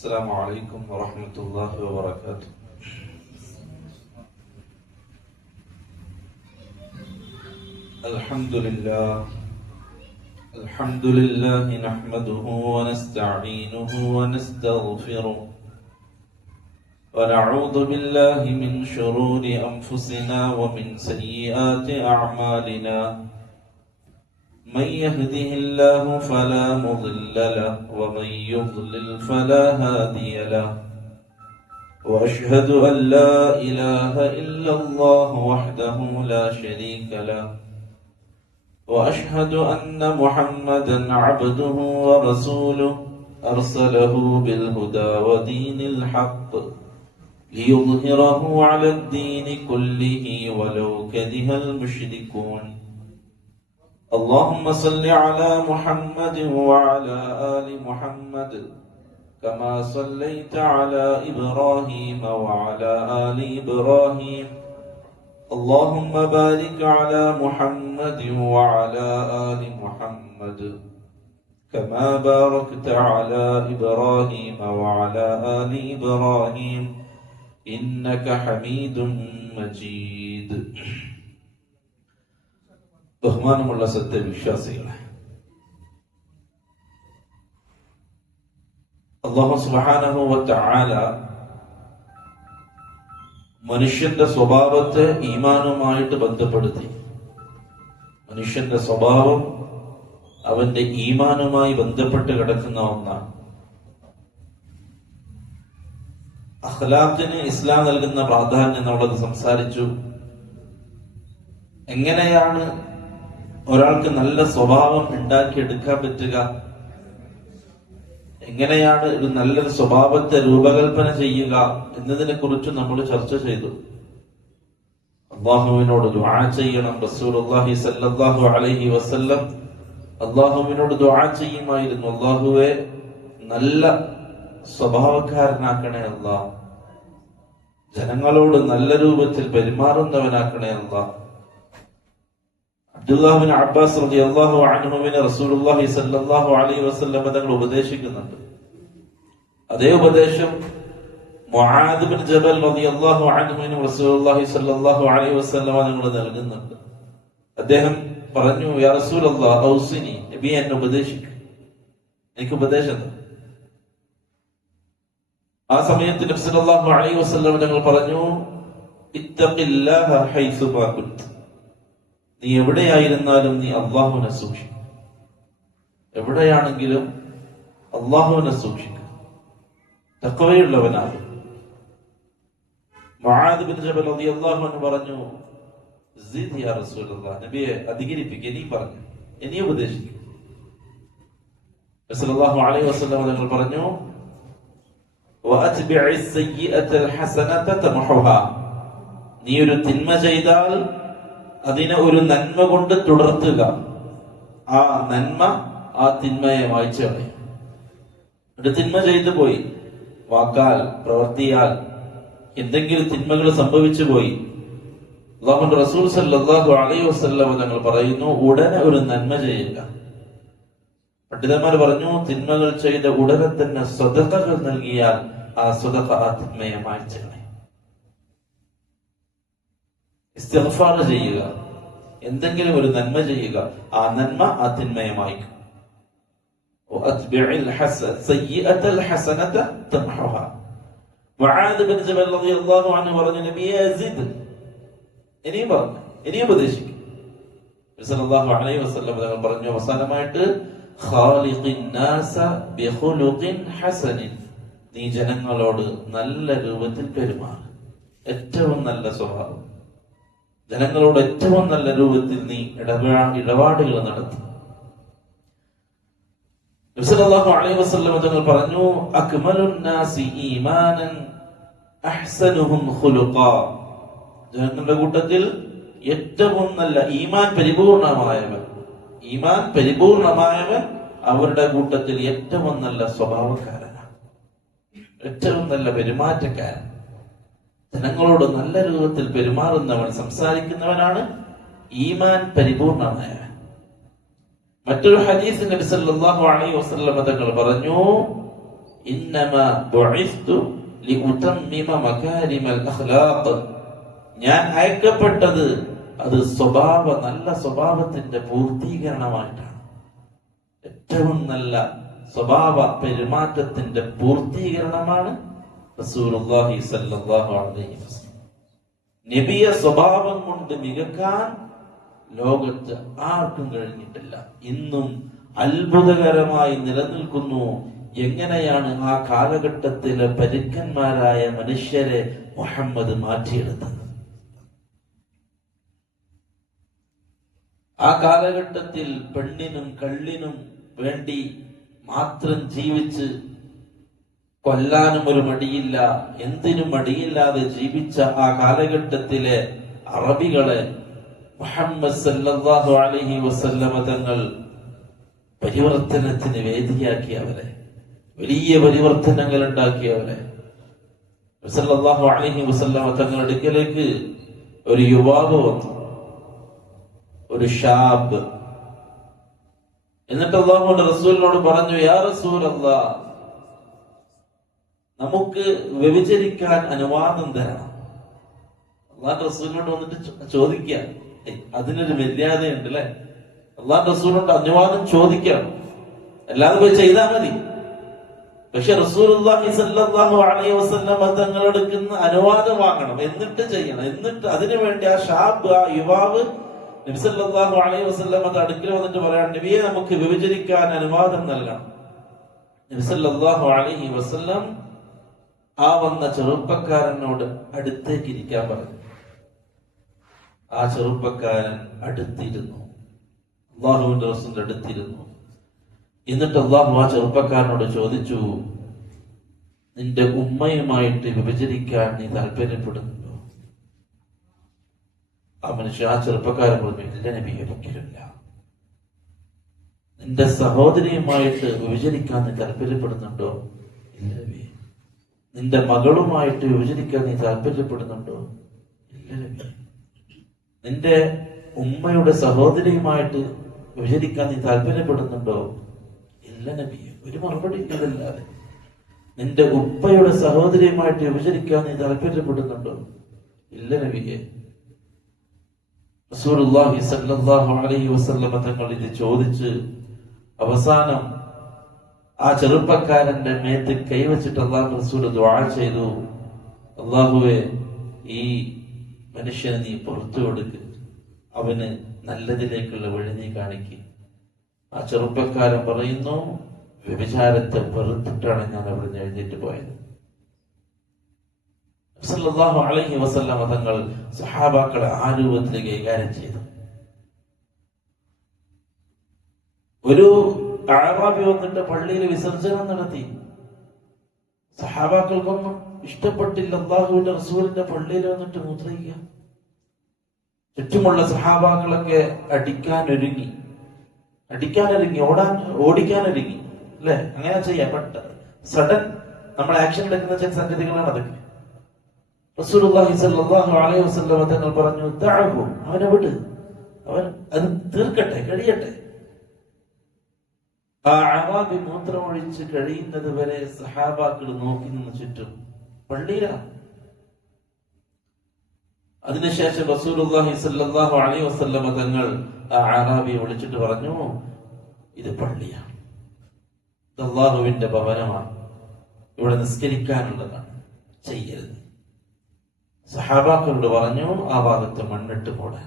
السلام عليكم ورحمة الله وبركاته. الحمد لله نحمده ونستعينه ونستغفره ونعوذ بالله من شرور أنفسنا ومن سيئات أعمالنا. من يهده الله فلا مضل له ومن يضلل فلا هادي له. وأشهد أن لا إله إلا الله وحده لا شريك له. وأشهد أن محمدا عبده ورسوله أرسله بالهدى ودين الحق ليظهره على الدين كله ولو كره المشركون. اللهم صل على محمد وعلى آل محمد كما صليت على إبراهيم وعلى آل إبراهيم. اللهم بارك على محمد وعلى آل محمد كما باركت على إبراهيم وعلى آل إبراهيم إنك حميد مجيد. ബഹുമാനമുള്ള സത്യവിശ്വാസികളെ, അല്ലാഹു സുബ്ഹാനഹു വ തആല മനുഷ്യന്റെ സ്വഭാവത്തെ ഈമാനുമായിട്ട് ബന്ധപ്പെടുത്തി. മനുഷ്യന്റെ സ്വഭാവം അവന്റെ ഈമാനുമായി ബന്ധപ്പെട്ട് കിടക്കുന്ന ഒന്നാണ്. അഖ്ലാഖിന് ഇസ്ലാം നൽകുന്ന പ്രാധാന്യം നമ്മളത് സംസാരിച്ചു. എങ്ങനെയാണ് ഒരാൾക്ക് നല്ല സ്വഭാവം ഉണ്ടാക്കിയെടുക്കാൻ പറ്റുക, എങ്ങനെയാണ് ഒരു നല്ലൊരു സ്വഭാവത്തെ രൂപകൽപ്പന ചെയ്യുക എന്നതിനെ കുറിച്ച് നമ്മൾ ചർച്ച ചെയ്തു. അല്ലാഹുവിനോട് ദുആ ചെയ്യണം. റസൂലുള്ളാഹി സ്വല്ലല്ലാഹു അലൈഹി വസല്ലം അല്ലാഹുവിനോട് ദുആ ചെയ്യുമായിരുന്നു, അല്ലാഹുവേ നല്ല സ്വഭാവക്കാരനാക്കണേ അല്ലാഹ്, ജനങ്ങളോട് നല്ല രൂപത്തിൽ പെരുമാറുന്നവനാക്കണേ അല്ലാഹ്. അബ്ദുല്ലാഹ് ബിൻ അബ്ബാസ് റളിയല്ലാഹു അൻഹുവിനെ റസൂലുള്ളാഹി സ്വല്ലല്ലാഹു അലൈഹി വസല്ലം തങ്ങൾ ഉപദേശിക്കുന്നുണ്ട്. അതേ ഉപദേശം മുആദ് ബിൻ ജബൽ റളിയല്ലാഹു അൻഹുവിന് റസൂലുള്ളാഹി സ്വല്ലല്ലാഹു അലൈഹി വസല്ലം തങ്ങൾ നൽകുന്നുണ്ട്. അദ്ദേഹം പറഞ്ഞു, യാ റസൂലല്ലാഹ് ഔസിനി, നബിയെ എന്നെ ഉപദേശിക്കൂ, എനിക്ക് ഉപദേശം തരൂ. ആ സമയത്ത് നബി സല്ലല്ലാഹു അലൈഹി വസല്ലം തങ്ങൾ പറഞ്ഞു, ഇത്തഖില്ലാഹ ഹൈസുമാ കുൻത, നീ എവിടെയായിരുന്നാലും നീ അല്ലാഹുവിനെ സൂക്ഷിക്കുക. എവിടെയാണെങ്കിലും അല്ലാഹുവിനെ സൂക്ഷിക്കുക, തഖ്വയുള്ളവനാകും. മുആദ് ബിൻ ജബൽ റളിയല്ലാഹു അൻഹു പറഞ്ഞു, സിദ് യാ റസൂലല്ലാഹ്, നബിയെ അധികരിപ്പിക്കുക, ഇനി പറഞ്ഞു, ഇനി ഉപദേശിക്കുക. സല്ലല്ലാഹു അലൈഹി വസല്ലം തങ്ങൾ പറഞ്ഞു, വഅത്ബിഇസ് സയ്യിഅത്തൽ ഹസനത തംഹുഹാ, നീ ഒരു തിന്മ ചെയ്താൽ അതിനെ ഒരു നന്മ കൊണ്ട് തുടർത്തുക. ആ നന്മ ആ തിന്മയെ മായ്ച്ചു കളയും. ഒരു തിന്മ ചെയ്തു പോയി, വാക്കാൽ പ്രവർത്തിയാൽ എന്തെങ്കിലും തിന്മകൾ സംഭവിച്ചു പോയി, അല്ലാഹുവിന്റെ റസൂൽ സല്ലല്ലാഹു അലൈഹി വസല്ലം തങ്ങൾ പറയുന്നു, ഉടനെ ഒരു നന്മ ചെയ്യുക. പണ്ഡിതന്മാർ പറഞ്ഞു, തിന്മകൾ ചെയ്ത ഉടനെ തന്നെ സ്വതഖകൾ നൽകിയാൽ ആ സ്വതഖ ആ തിന്മയെ മായ്ച്ചു കളയും. ഇസ്തിഗ്ഫാർ ചെയ്യുക, എന്തെങ്കിലും ഒരു നന്മ ചെയ്യുക, ആ നന്മ ആ തിന്മയെ മായ്ക്കും. മുആദ് ബിൻ ജബൽ റളിയല്ലാഹു അൻഹു പറഞ്ഞു, നബിയെ സിദ്, ഇനിയും പറഞ്ഞു, ഇനിയും ഉപദേശിക്കും. സല്ലല്ലാഹു അലൈഹി വസല്ലം തങ്ങൾ പറഞ്ഞു അവസാനമായിട്ട്, ഖാലിഖിൻ നാസ ബിഖുലുഖിൻ ഹസനിൻ, നീ ജനങ്ങളോട് നല്ല രൂപത്തിൽ പെരുമാറുക. ഏറ്റവും നല്ല സ്വഭാവം, ജനങ്ങളോട് ഏറ്റവും നല്ല രൂപത്തിൽ നീ ഇടപാടുകൾ നടത്തും. നബി സല്ലല്ലാഹു അലൈഹി വസല്ലം തങ്ങൾ പറഞ്ഞു, അക്മലുൻ നാസി ഈമാനൻ അഹ്സനുഹും ഖുലുഖാ, ജനങ്ങളുടെ കൂട്ടത്തിൽ ഏറ്റവും നല്ല ഈമാൻ പരിപൂർണമായവൻ അവരുടെ കൂട്ടത്തിൽ ഏറ്റവും നല്ല സ്വഭാവക്കാരനാണ്, ഏറ്റവും നല്ല പെരുമാറ്റക്കാരൻ, ജനങ്ങളോട് നല്ല രൂപത്തിൽ പെരുമാറുന്നവൻ, സംസാരിക്കുന്നവനാണ് ഈമാൻ പരിപൂർണമായവൻ. മറ്റൊരു ഹദീസ് നബി സല്ലല്ലാഹു അലൈഹി വസല്ലം തങ്ങൾ പറഞ്ഞു, ഇന്നമാ ബുഇസ്തു ലിഉതമ്മിമ മകാരിമൽ അഖ്ലാഖ്, ഞാൻ അയക്കപ്പെട്ടത് അത് നല്ല സ്വഭാവത്തിന്റെ പൂർത്തീകരണമായിട്ടാണ്. ഏറ്റവും നല്ല സ്വഭാവ പെരുമാറ്റത്തിന്റെ പൂർത്തീകരണമാണ് റസൂലുള്ളാഹി സ്വല്ലല്ലാഹു അലൈഹി വസല്ലം. നബിയെ സ്വഭാവം കൊണ്ട് മികക്കാൻ ലോകത്ത് ആർക്കും കഴിഞ്ഞിട്ടില്ല. ഇന്നും അത്ഭുതകരമായി നിലനിൽക്കുന്നു. എങ്ങനെയാണ് ആ കാലഘട്ടത്തിലെ പരുക്കന്മാരായ മനുഷ്യരെ മുഹമ്മദ് മാറ്റിയെടുത്തത്? ആ കാലഘട്ടത്തിൽ പെണ്ണിനും കള്ളിനും വേണ്ടി മാത്രം ജീവിച്ച് കൊല്ലാനും ഒരു മടിയില്ല, എന്തിനും മടിയില്ലാതെ ജീവിച്ച ആ കാലഘട്ടത്തിലെ അറബികളെ മുഹമ്മദ് സല്ലല്ലാഹു അലൈഹി വസല്ലമ തങ്ങൾ പരിവർത്തനത്തിന് വേദിയാക്കിയവരെ, വലിയ പരിവർത്തനങ്ങൾ ഉണ്ടാക്കിയവരെ. സല്ലല്ലാഹു അലൈഹി വസല്ലമ തങ്ങളുടെ അടുക്കലേക്ക് ഒരു യുവാവ് വന്നു, ഒരു ഷാബ്. എന്നിട്ട് അല്ലാഹുവിന്റെ റസൂലിനോട് പറഞ്ഞു, യാ റസൂലല്ലാഹ്, നമുക്ക് വ്യഭിചരിക്കാൻ അനുവാദം തരണം. അള്ളാഹുവിന്റെ റസൂലിനോട് വന്നിട്ട് ചോദിക്കുക, അതിനൊരു മര്യാദയുണ്ട് അല്ലെ? അള്ളാഹുവിന്റെ റസൂലിനോട് അനുവാദം ചോദിക്കണം, അല്ലാതെ പോയി ചെയ്താൽ മതി. പക്ഷെ റസൂലുള്ളാഹി സ്വല്ലല്ലാഹു അലൈഹി വസല്ലം തങ്ങളെടുക്കുന്ന അനുവാദം വാങ്ങണം, എന്നിട്ട് ചെയ്യണം. എന്നിട്ട് അതിനു വേണ്ടി ആ ഷാബ്, ആ യുവാവ് നബി സല്ലല്ലാഹു അലൈഹി വസല്ലം അടുക്കൽ വന്നിട്ട് പറയാൻ, നബിയെ നമുക്ക് വ്യഭിചരിക്കാൻ അനുവാദം നൽകണം. നബി സല്ലല്ലാഹു അലൈഹി വസല്ലം ആ വന്ന ചെറുപ്പക്കാരനോട് അടുത്തേക്ക് ഇരിക്കാൻ പറഞ്ഞു. ആ ചെറുപ്പക്കാരൻ അടുത്തിരുന്നു, അള്ളാഹുവിന്റെ റസൂലിന്റെ അടുത്തിരുന്നു. എന്നിട്ട് അള്ളാഹു ആ ചെറുപ്പക്കാരനോട് ചോദിച്ചു, നിന്റെ ഉമ്മയുമായിട്ട് വിഭജിക്കാൻ നീ താല്പര്യപ്പെടുന്നുണ്ടോ? ആ മനുഷ്യ, ആ ചെറുപ്പക്കാരൻ പറഞ്ഞു, ഇല്ല നബി, ഒരിക്കലില്ല. നിന്റെ സഹോദരിയുമായിട്ട് വിഭജിക്കാൻ നീ താല്പര്യപ്പെടുന്നുണ്ടോ? ഇല്ല നബി. നിന്റെ മകളുമായിട്ട് വിഭജിക്കാൻ നീ താല്പര്യപ്പെടുന്നുണ്ടോ? ഇല്ല നബി. നിന്റെ ഉമ്മയുടെ സഹോദരിയുമായിട്ട് വിഭജിക്കാൻ നീ താല്പര്യപ്പെടുന്നുണ്ടോ? ഇല്ല നബി. ഒരു മറുപടി ഇല്ലല്ലാതെ. നിന്റെ ഉപ്പയുടെ സഹോദരിയുമായിട്ട് വിഭജിക്കാൻ നീ താല്പര്യപ്പെടുന്നുണ്ടോ? ഇല്ല നബിയെ. റസൂലുള്ളാഹി സ്വല്ലല്ലാഹു അലൈഹി വസല്ലം തങ്ങൾ ഇത് ചോദിച്ച് അവസാനം ആ ചെറുപ്പക്കാരന്റെ മേത്ത് കൈവച്ചിട്ട് അല്ലാഹു റസൂൽ ദുആ ചെയ്തു, അല്ലാഹുവേ, ഈ മനുഷ്യനെ നീ പുറത്തു കൊടുക്ക്, അവന് നല്ലതിലേക്കുള്ള വഴി നീ കാണിക്ക്. ആ ചെറുപ്പക്കാരൻ പറയുന്നു, വ്യഭിചാരത്തെ വെറുത്തിട്ടാണ് ഞാൻ അവിടെ എഴുന്നേറ്റ് പോയത്. സല്ലല്ലാഹു അലൈഹി വസല്ലം തങ്ങൾ സഹാബാക്കളെ ആ രൂപത്തിൽ കൈകാര്യം ചെയ്തു. ഒരു അഅറാബി വന്നിട്ട് പള്ളിയിൽ വിസർജനം നടത്തി. സഹാബാക്കൾക്കൊന്നും ഇഷ്ടപ്പെട്ടില്ല അല്ലാഹുവിന്റെ റസൂലിന്റെ പള്ളിയിൽ വന്നിട്ട് മൂത്രയിക്കുക. ചുറ്റുമുള്ള സഹാബാക്കളൊക്കെ അടിക്കാനൊരുങ്ങി, ഓടിക്കാനൊരുങ്ങി അല്ലെ? അങ്ങനെ ചെയ്യാം. സഡൻ നമ്മൾ ആക്ഷൻ എടുക്കുന്ന ചില സംഗതികളാണ് അതൊക്കെ. റസൂലുള്ളാഹി സ്വല്ലല്ലാഹു അലൈഹി വസല്ലം തങ്ങൾ പറഞ്ഞു, ദഅഹു, അവനെ വിട്, അവൻ അത് തീർക്കട്ടെ, കഴിയട്ടെ. ആ അഅറാബി മൂത്രമൊഴിച്ച് കഴിയുന്നത് വരെ സഹാബാക്കൾ നോക്കി നിന്ന് ചുറ്റും. പള്ളിയിലാണ്. അതിനുശേഷം റസൂലുള്ളാഹി സ്വല്ലല്ലാഹു അലൈഹി വസല്ലം തങ്ങൾ ആ അഅറാബിയെ വിളിച്ചിട്ട് പറഞ്ഞു, ഇത് പള്ളിയാണ്, ഇത് അല്ലാഹുവിന്റെ ഭവനമാണ്, ഇവിടെ നിസ്കരിക്കാനുള്ളതാണ്, ചെയ്യരുത്. സഹാബാക്കളോട് പറഞ്ഞു ആ ഭാഗത്ത് മണ്ണിട്ട് മൂടാൻ.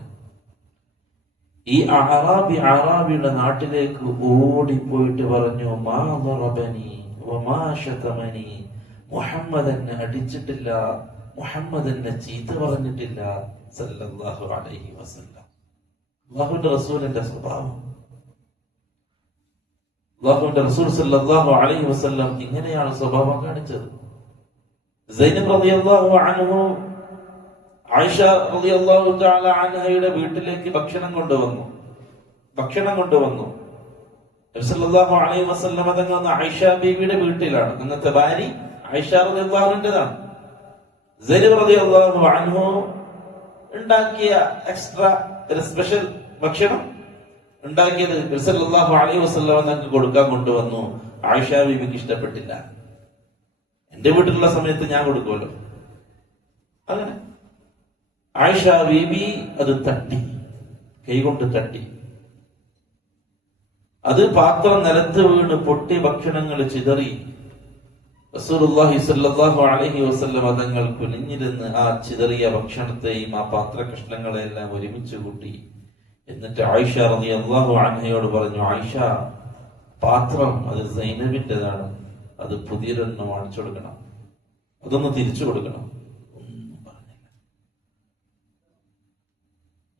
ഈ അഅറാബിയുടെ നാട്ടിലേക്ക് ഓടിപ്പോയിട്ട് പറഞ്ഞു, മാ ദറബനി വമാ ശതമനി, മുഹമ്മദ് എന്നെ അടിച്ചിട്ടില്ല, മുഹമ്മദ് എന്നെ ചീത്ത പറഞ്ഞിട്ടില്ല സല്ലല്ലാഹു അലൈഹി വസല്ലം. അല്ലാഹുവിന്റെ റസൂലിന്റെ സ്വഭാവം. അല്ലാഹുവിന്റെ റസൂൽ സല്ലല്ലാഹു അലൈഹി വസല്ലം ഇങ്ങനെയാണ് സ്വഭാവം കാണിച്ചത്. സൈനബ് റളിയല്ലാഹു അൻഹു ആയിഷ റളിയല്ലാഹു തആല അൻഹയുടെ വീട്ടിലേക്ക് ഭക്ഷണം കൊണ്ടുവന്നു. നബി സല്ലല്ലാഹു അലൈഹി വസല്ലം തങ്ങൾ ആയിഷ ബീവിയുടെ വീട്ടിലാണ്. അന്നത്തെ ഭാര്യ ആയിഷ റളിയല്ലാഹു അൻഹയാണ്. സൈനബ് റളിയല്ലാഹു അൻഹു ഉണ്ടാക്കിയ എക്സ്ട്രാ ഒരു സ്പെഷ്യൽ ഭക്ഷണം ഉണ്ടാക്കിയത് നബി സല്ലല്ലാഹു അലൈഹി വസല്ലം തങ്ങൾക്ക് കൊടുക്കാൻ കൊണ്ടുവന്നു. ആയിഷ ബീവിക്ക് ഇഷ്ടപ്പെട്ടില്ല. എന്റെ വീട്ടിലുള്ള സമയത്ത് ഞാൻ കൊടുക്കുമല്ലോ. അങ്ങനെ ആയിഷ ബീബി അത് തട്ടി, കൈകൊണ്ട് തട്ടി. അത് പാത്രം നിലത്ത് വീണ് പൊട്ടി, ഭക്ഷണങ്ങൾ ചിതറി. റസൂലുള്ളാഹി സ്വല്ലല്ലാഹു അലൈഹി വസല്ലം തങ്ങൾ കുനിഞ്ഞിരുന്ന് ആ ചിതറിയ ഭക്ഷണത്തെയും ആ പാത്ര കഷ്ണങ്ങളെല്ലാം ഒരുമിച്ച് കൂട്ടി. എന്നിട്ട് ആയിഷ റളിയല്ലാഹു അൻഹയോട് പറഞ്ഞു, ആയിഷ, പാത്രം അത് സൈനബിന്റേതാണ്, അത് പുതിയൊരെണ്ണം വാങ്ങിച്ചു കൊടുക്കണം, അതൊന്ന് തിരിച്ചു കൊടുക്കണം. ഒന്നും പറഞ്ഞില്ല.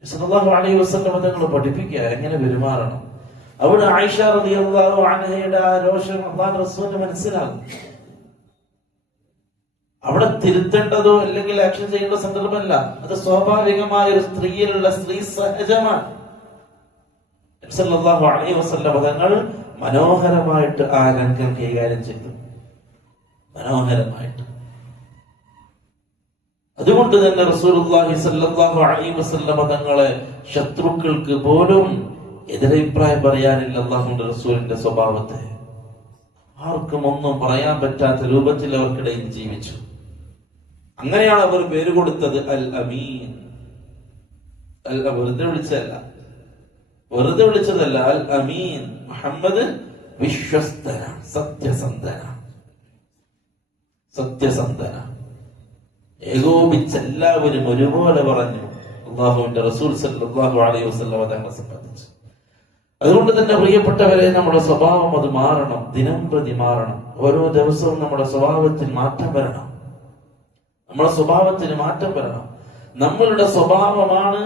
സ്വല്ലല്ലാഹു അലൈഹി വസല്ലം തങ്ങൾ പഠിപ്പിക്കുക എങ്ങനെ പെരുമാറണം. അവിടെ ആയിഷ റളിയല്ലാഹു അൻഹയുടെ ആ രോഷം അല്ലാഹുവിന്റെ റസൂലിന് മനസ്സിലാകും. അവിടെ തിരുത്തേണ്ടതോ അല്ലെങ്കിൽ ആക്ഷൻ ചെയ്യേണ്ട സന്ദർഭമല്ല, അത് സ്വാഭാവികമായ ഒരു സ്ത്രീയിലുള്ള സ്ത്രീ സഹജമാണ്. സല്ലല്ലാഹു അലൈഹി വസല്ലം തങ്ങൾ മനോഹരമായിട്ട് ആ രംഗം കൈകാര്യം ചെയ്തു, മനോഹരമായിട്ട്. അതുകൊണ്ട് തന്നെ റസൂലുള്ളാഹി സ്വല്ലല്ലാഹു അലൈഹി വസല്ലം തങ്ങളെ ശത്രുക്കൾക്ക് പോലും എതിരഭിപ്രായം പറയാനില്ല. അല്ലാഹുവിന്റെ റസൂലിന്റെ സ്വഭാവത്തെ ആർക്കും ഒന്നും പറയാൻ പറ്റാത്ത രൂപത്തിൽ അവർക്കിടയിൽ ജീവിച്ചു. അങ്ങനെയാണ് അവർ പേര് കൊടുത്തത് അൽ അമീൻ. വെറുതെ വിളിച്ചതല്ല, വെറുതെ വിളിച്ചതല്ല. അൽ അമീൻ, മുഹമ്മദ് വിശ്വസ്തനാണ്, സത്യസന്ധനാണ്, സത്യസന്ധനാണ്. ഏകോപിച്ച് എല്ലാവരും ഒരുപോലെ പറഞ്ഞു അല്ലാഹുവിന്റെ റസൂൽ സല്ലല്ലാഹു അലൈഹി വസല്ലം തങ്ങളെ സംബന്ധിച്ച്. അതുകൊണ്ട് തന്നെ പ്രിയപ്പെട്ടവരെ, നമ്മുടെ സ്വഭാവം അത് മാറണം, ദിനം പ്രതി മാറണം. ഓരോ ദിവസവും നമ്മുടെ സ്വഭാവത്തിൽ മാറ്റം വരണം, നമ്മുടെ സ്വഭാവത്തിന് മാറ്റം വരണം. നമ്മളുടെ സ്വഭാവമാണ്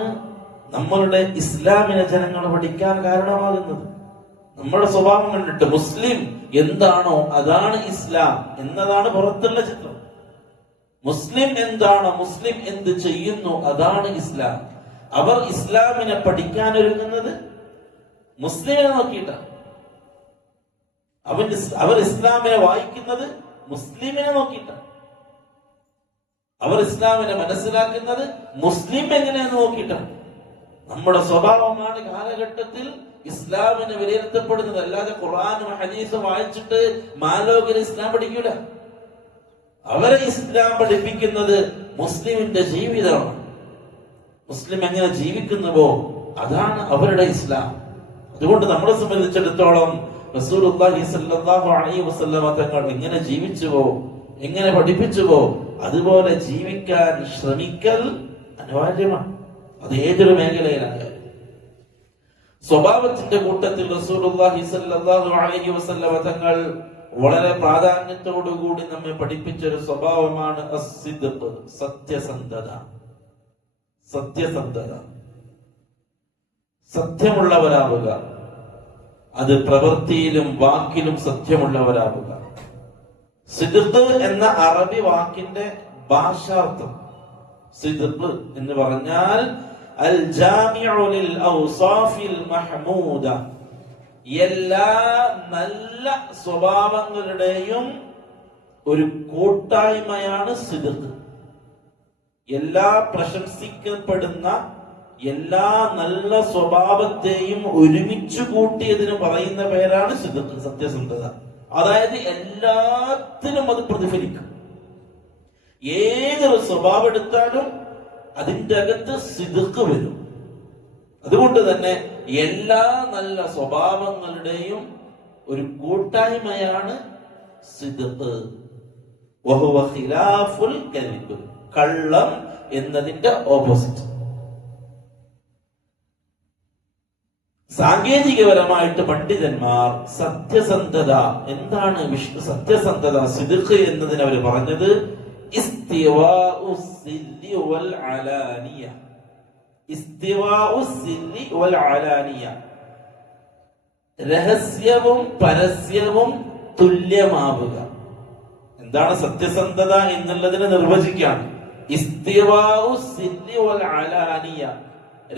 നമ്മളുടെ ഇസ്ലാമിനെ ജനങ്ങൾ പഠിക്കാൻ കാരണമാകുന്നത്. നമ്മുടെ സ്വഭാവം കണ്ടിട്ട് മുസ്ലിം എന്താണോ അതാണ് ഇസ്ലാം എന്നതാണ് പുറത്തുള്ള ചിത്രം. മുസ്ലിം എന്താണോ, മുസ്ലിം എന്ത് ചെയ്യുന്നു അതാണ് ഇസ്ലാം. അവർ ഇസ്ലാമിനെ പഠിക്കാൻ ഒരുങ്ങുന്നത് മുസ്ലിമിനെ നോക്കിയിട്ടാണ്. അവർ ഇസ്ലാമിനെ വായിക്കുന്നത് മുസ്ലിമിനെ നോക്കിയിട്ടാണ്. അവർ ഇസ്ലാമിനെ മനസ്സിലാക്കുന്നത് മുസ്ലിം എങ്ങനെയെന്ന് നോക്കിയിട്ടാണ്. നമ്മുടെ സ്വഭാവമാണ് കാലഘട്ടത്തിൽ ഇസ്ലാമിനെ വിലയിരുത്തപ്പെടുന്നത്. അല്ലാതെ ഖുർആനും ഹദീസും വായിച്ചിട്ട് മാലോകർ ഇസ്ലാം പഠിക്കൂല. അവരെ ഇസ്ലാം പഠിപ്പിക്കുന്നത് മുസ്ലിമിന്റെ ജീവിതമാണ്. മുസ്ലിം എങ്ങനെ ജീവിക്കുന്നുവോ അതാണ് അവരുടെ ഇസ്ലാം. അതുകൊണ്ട് നമ്മളെ സംബന്ധിച്ചിടത്തോളം റസൂലുള്ളാഹി സ്വല്ലല്ലാഹു അലൈഹി വസല്ലം തങ്ങൾ എങ്ങനെ ജീവിച്ചുവോ, എങ്ങനെ പഠിപ്പിച്ചുവോ അതുപോലെ ജീവിക്കാൻ ശ്രമിക്കൽ അനിവാര്യമാണ്. അത് ഏതൊരു മേഖലയിലായാലും. സ്വഭാവത്തിന്റെ കൂട്ടത്തിൽ റസൂലുള്ളാഹി സ്വല്ലല്ലാഹു അലൈഹി വസല്ലം തങ്ങൾ വളരെ പ്രാധാന്യത്തോടുകൂടി നമ്മെ പഠിപ്പിച്ച ഒരു സ്വഭാവമാണ് അസ്സിദ്ഖ്, സത്യസന്ധത. സത്യസന്ധത, സത്യമുള്ളവരാവുക. അത് പ്രവൃത്തിയിലും വാക്കിലും സത്യമുള്ളവരാവുക. സിദ്ഖ് എന്ന അറബി വാക്കിന്റെ ഭാഷാർത്ഥം, സിദ്ഖ് എന്ന് പറഞ്ഞാൽ അൽ ജാമിഉ ലിൽ ഔസാഫിൽ മഹ്മൂദ, എല്ലാ നല്ല സ്വഭാവങ്ങളുടെയും ഒരു കൂട്ടായ്മയാണ് സിദ്ഖ്. എല്ലാ പ്രശംസിക്കപ്പെടുന്ന എല്ലാ നല്ല സ്വഭാവത്തെയും ഒരുമിച്ച് കൂട്ടിയതിന് പറയുന്ന പേരാണ് സിദ്ഖ്, സത്യസന്ധത. അതായത് എല്ലാത്തിനും അത് പ്രതിഫലിക്കും. ഏതൊരു സ്വഭാവം എടുത്താലും അതിന്റെ അകത്ത് സിദ്ഖ് വരും. അതുകൊണ്ട് തന്നെ എല്ലാ നല്ല സ്വഭാവങ്ങളുടെയും ഒരു കൂട്ടായ്മയാണ് സിദ്ഖ്. വഹുവ ഖിലാഫുൽ കദിബ്, കള്ളം എന്നതിന്റെ ഓപ്പോസിറ്റ്. സാങ്കേതികപരമായിട്ട് പണ്ഡിതന്മാർ സത്യസന്ധത എന്താണ്, സത്യസന്ധത സിദ്ഖ് എന്നതിന് അവർ പറഞ്ഞത് ഇസ്തിവാഉ സില്ലി വൽ അലാനിയ. ഇസ്തിവാഉ സില്ലി വൽ അലാനിയ, രഹസ്യവും പരസ്യവും തുല്യമാവുക. എന്താണ് സത്യസന്ധത എന്നുള്ളതിനെ നിർവചിക്കാണ്. ഇസ്തിവാഉ സില്ലി വൽ അലാനിയ,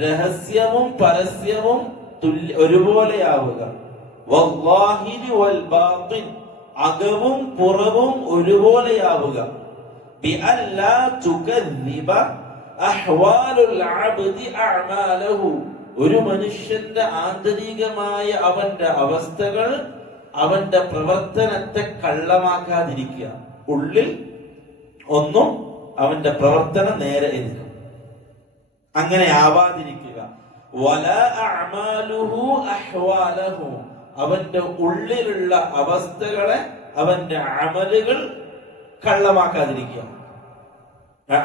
രഹസ്യവും പരസ്യവും ഒരുപോലെയാവുക. വല്ലാഹിരി വൽ ബാത്തിൻ, അകവും പുറവും ഒരുപോലെയാവുക. ബിഅല്ലാ തുകദ്ദിബ അഹ്വാലുൽ അബ്ദി അഅമാലഹു, ഒരു മനുഷ്യന്റെ ആന്തരികമായ അവന്റെ അവസ്ഥകൾ അവന്റെ പ്രവർത്തനത്തെ കള്ളമാക്കാതിരിക്കുക. ഉള്ളിൽ ഒന്നും അവന്റെ പ്രവർത്തനം നേരെ എതിരും. അങ്ങനെ ആവാതിരിക്കുക. വലാ അഅ്മാലുഹു അഹ്വാലഹു, അവന്റെ ഉള്ളിലുള്ള അവസ്ഥകളെ അവന്റെ അമലുകൾ കള്ളമാക്കാതിരിക്കുക.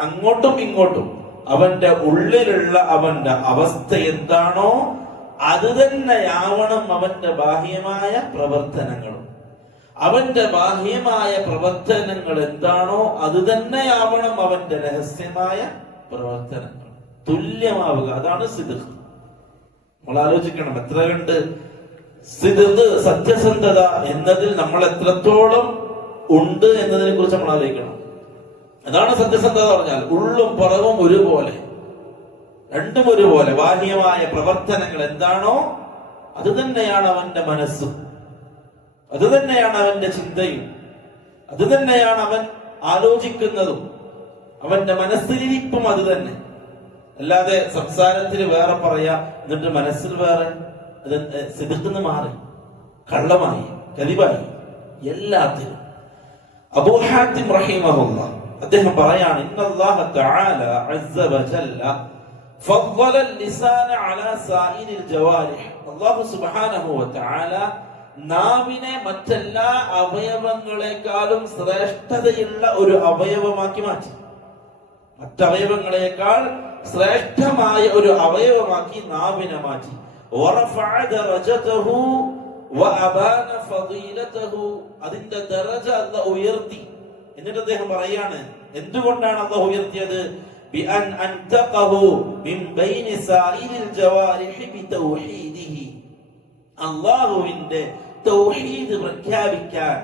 അങ്ങോട്ടും ഇങ്ങോട്ടും അവന്റെ ഉള്ളിലുള്ള അവന്റെ അവസ്ഥ എന്താണോ അത് തന്നെയാവണം അവന്റെ ബാഹ്യമായ പ്രവർത്തനങ്ങളും. അവന്റെ ബാഹ്യമായ പ്രവർത്തനങ്ങൾ എന്താണോ അത് തന്നെയാവണം അവന്റെ രഹസ്യമായ പ്രവർത്തനങ്ങൾ. തുല്യമാവുക, അതാണ് സിദ്ഖ്. നമ്മൾ ആലോചിക്കണം, എത്ര കണ്ട് സിദ്ഖ്, സത്യസന്ധത എന്നതിൽ നമ്മൾ എത്രത്തോളം ഉണ്ട് എന്നതിനെ കുറിച്ച് നമ്മൾ ആലോചിക്കണം. അതാണ് സത്യസന്ധത പറഞ്ഞാൽ. ഉള്ളും പുറവും ഒരുപോലെ, രണ്ടും ഒരുപോലെ. ബാഹ്യമായ പ്രവർത്തനങ്ങൾ എന്താണോ അത് തന്നെയാണ് അവന്റെ മനസ്സും, അത് തന്നെയാണ് അവന്റെ ചിന്തയും, അത് തന്നെയാണ് അവൻ ആലോചിക്കുന്നതും. അവന്റെ മനസ്സിലിരിപ്പും അത് തന്നെ. അല്ലാതെ സംസാരത്തിൽ വേറെ പറയാ എന്നിട്ട് മനസ്സിൽ വേറെ, അത് സിദ്ഖിന്ന് മാറി, കള്ളമായി, കദിബായി, എല്ലാത്തിനും. അബൂ ഹാത്തിം റഹിമഹുല്ലാഹ് അദ്ദേഹം പറയാണ്, ഇന്നല്ലാഹ തആല അസ്സ വജല്ല ഫദ്ദല ലിസാന അലാ സായിരിൽ ജവാരിഹ്. അല്ലാഹു സുബ്ഹാനഹു വതആല നാവിനെ മറ്റെല്ലാ അവയവങ്ങളെക്കാളും ശ്രേഷ്ഠതയുള്ള ഒരു അവയവമാക്കി മാറ്റി. മറ്റവയവങ്ങളെക്കാൾ ശ്രേഷ്ഠമായ ഒരു അവയവമാക്കി നാവിനെ മാറ്റി. വറഫഅ ദറജതഹു വഅബാന ഫളീലതഹു, അതിന്റെ ദറജ അല്ലാഹു ഉയർത്തി. എന്നിട്ട് അദ്ദേഹം പറയാണ്, എന്തുകൊണ്ടാണ് അല്ലാഹു ഉയർത്തിയത്? ബിഅൻ അൻതഖഹു മിൻ ബൈനി സായിരിൽ ജവാരിഹി ബിതൗഹീദിഹി, അല്ലാഹുവിന്റെ തൗഹീദ് പ്രഖ്യാപിക്കാൻ,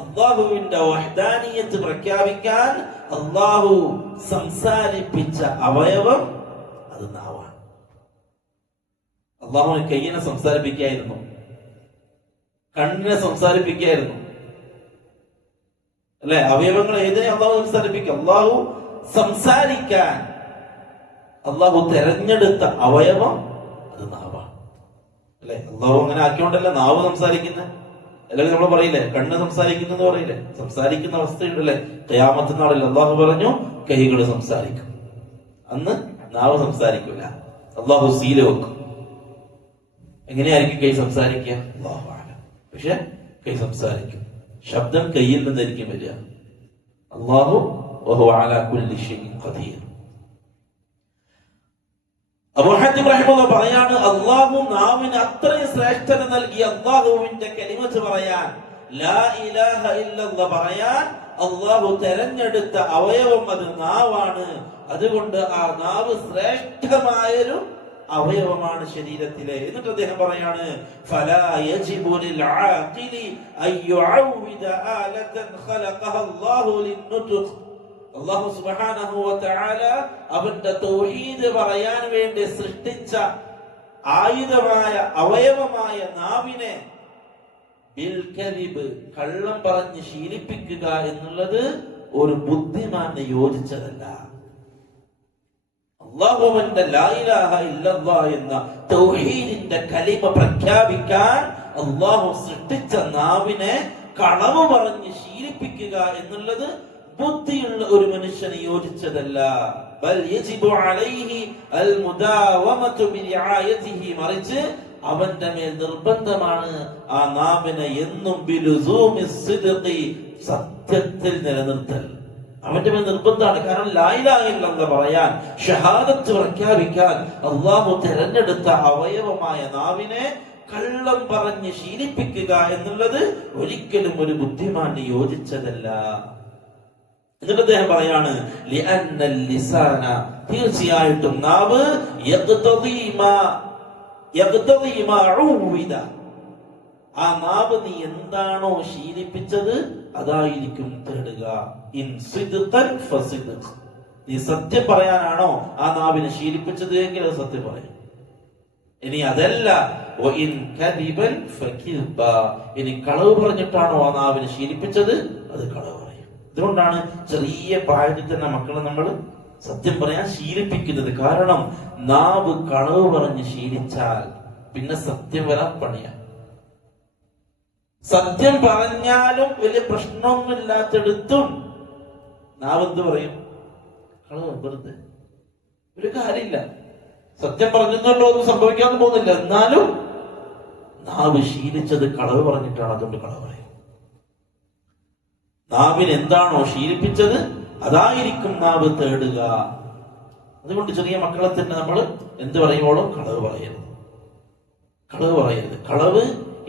അല്ലാഹുവിന്റെ വഹ്ദാനിയത്ത് പ്രഖ്യാപിക്കാൻ അല്ലാഹു സംസാരിപ്പിച്ച അവയവം അത് നാവാണ്. അല്ലാഹുവിന് കയ്യിനെ സംസാരിപ്പിക്കായിരുന്നു, കണ്ണിനെ സംസാരിപ്പിക്കായിരുന്നു, അല്ലെ? അവയവങ്ങൾ ഏതിനെ അള്ളാഹു സംസാരിപ്പിക്കും? അള്ളാഹു സംസാരിക്കാൻ അള്ളാഹു തെരഞ്ഞെടുത്ത അവയവം അത് നാവാണ്, അല്ലെ? അള്ളാഹു അങ്ങനെ ആക്കിയോണ്ടല്ല നാവ് സംസാരിക്കുന്നത്. അല്ലെങ്കിൽ നമ്മൾ പറയില്ലേ കണ്ണ് സംസാരിക്കുന്നു പറയില്ലേ? സംസാരിക്കുന്ന അവസ്ഥയുണ്ടല്ലേ? ഖിയാമത്ത് നാളിൽ അള്ളാഹു പറഞ്ഞു കൈകൾ സംസാരിക്കും. അന്ന് നാവ് സംസാരിക്കില്ല, അള്ളാഹു സീല വെക്കും. എങ്ങനെയായിരിക്കും കൈ സംസാരിക്കുക? അല്ലാഹു അഅലം. പക്ഷെ കൈ സംസാരിക്കും. ശബ്ദം കയ്യിൽ നിന്നായിരിക്കും വരിക. അല്ലാഹു വഹുവ അലാ കുല്ലി ഷൈഇൻ ഖദീർ. അബൂ ഹാത്തിം റഹിമഹുല്ലാഹ് പറയാണ്, അല്ലാഹു നാവിന് അത്രയും ശ്രേഷ്ഠത നൽകി. അല്ലാഹുവിന്റെ കലിമത്ത് പറയാൻ, ലാ ഇലാഹ ഇല്ലല്ലാഹ് പറയാൻ അല്ലാഹു തെരഞ്ഞെടുത്ത അവയവം അത് നാവാണ്. അതുകൊണ്ട് ആ നാവ് ശ്രേഷ്ഠമായൊരു അവയവമാണ് ശരീരത്തിലെ. എന്നിട്ട് അദ്ദേഹം പറയാണ്, ഫലാ യജിബു ലിൽ ആഖിലി അയ്യുഅവിദ ആലതൻ ഖലഖഹ അല്ലാഹു ലിന്നുത്ഖ്. അല്ലാഹു സുബ്ഹാനഹു വ തആല അവന്റെ തൗഹീദ് പറയാൻ വേണ്ടി സൃഷ്ടിച്ച ആയുധമായ അവയവമായ നാവിനെ ബിൽ കദിബ്, കള്ളം പറഞ്ഞ് ശീലിപ്പിക്കുക എന്നുള്ളത് ഒരു ബുദ്ധിമാന് യോജിച്ചതല്ല. അല്ലാഹുവിന്റെ ലാ ഇലാഹ ഇല്ലല്ലാഹ് എന്ന തൗഹീദിന്റെ കലിമ പ്രഖ്യാപിക്കാൻ അല്ലാഹു സൃഷ്ടിച്ച നാവിനെ കളവ് പറഞ്ഞ് ശീലിപ്പിക്കുക എന്നുള്ളത് ബുദ്ധിയുള്ള ഒരു മനുഷ്യന് യോജിച്ചതല്ല. ബൽ യജിബു അലൈഹി അൽ മുദാവമതു ബിരിആയതിഹി, മറിച്ച് അവന്റെ മേൽ നിർബന്ധമാണ് ആ നാവിനെ എന്നും ബിലുസൂമിസ് സിദ്ഖി, സത്യത്തിൽ നിലനിർത്തൽ. അവന്റെ മേൽ നിർബന്ധമാണ്. കാരണം ലാ ഇലാഹ ഇല്ലല്ലാഹ് പറയാൻ, ഷഹാദത്ത് പ്രഖ്യാപിക്കാൻ അല്ലാഹു തിരഞ്ഞെടുത്ത അവയവമായ നാവിനെ കള്ളം പറഞ്ഞ് ശീലിപ്പിക്കുക എന്നുള്ളത് ഒരിക്കലും ഒരു ബുദ്ധിമാന് യോജിച്ചതല്ല. എന്നിട്ട് അദ്ദേഹം പറയാണ്, ലിഅന്നൽ ലിസാന, തീർച്ചയായിട്ടും നാവ് യഖ്തദി മാ ഉവിദ, ആ നാവ് നീ എന്താണോ ശീലിപ്പിച്ചത് അതായിരിക്കും തേടുക. ഇൻ സിദ്ഖൻ ഫസിദ്ഖ്, നീ സത്യം പറയാനാണോ ആ നാവിനെ ശീലിപ്പിച്ചത് എങ്കിൽ അത് സത്യം പറയും. ഇനി അതല്ല വഇൻ കദിബൻ ഫകിദ്ബ, ഇനി കളവ് പറഞ്ഞിട്ടാണോ ആ നാവിനെ ശീലിപ്പിച്ചത് അത് കളവ് പറയും. അതുകൊണ്ടാണ് ചെറിയ പ്രായത്തിൽ തന്നെ മക്കളെ നമ്മൾ സത്യം പറയാൻ ശീലിപ്പിക്കുന്നത്. കാരണം നാവ് കളവ് പറഞ്ഞ് ശീലിച്ചാൽ പിന്നെ സത്യം വരാൻ പണിയാ. സത്യം പറഞ്ഞാലും വലിയ പ്രശ്നമൊന്നുമില്ലാത്തടത്തും നാവ് എന്ത് പറയും? കളവ്. വെറുതെ ഒരു കാര്യമില്ല, സത്യം പറഞ്ഞെന്നുണ്ടോ ഒന്നും സംഭവിക്കാൻ പോകുന്നില്ല, എന്നാലും നാവ് ശീലിച്ചത് കളവ് പറഞ്ഞിട്ടാണ്, അതുകൊണ്ട് കളവ് പറയും. നാവിന് എന്താണോ ശീലിപ്പിച്ചത് അതായിരിക്കും നാവ് തേടുക. അതുകൊണ്ട് ചെറിയ മക്കളെ തന്നെ നമ്മൾ എന്ത് പറയുമ്പോഴും കളവ് പറയരുത്, കളവ് പറയരുത്. കളവ്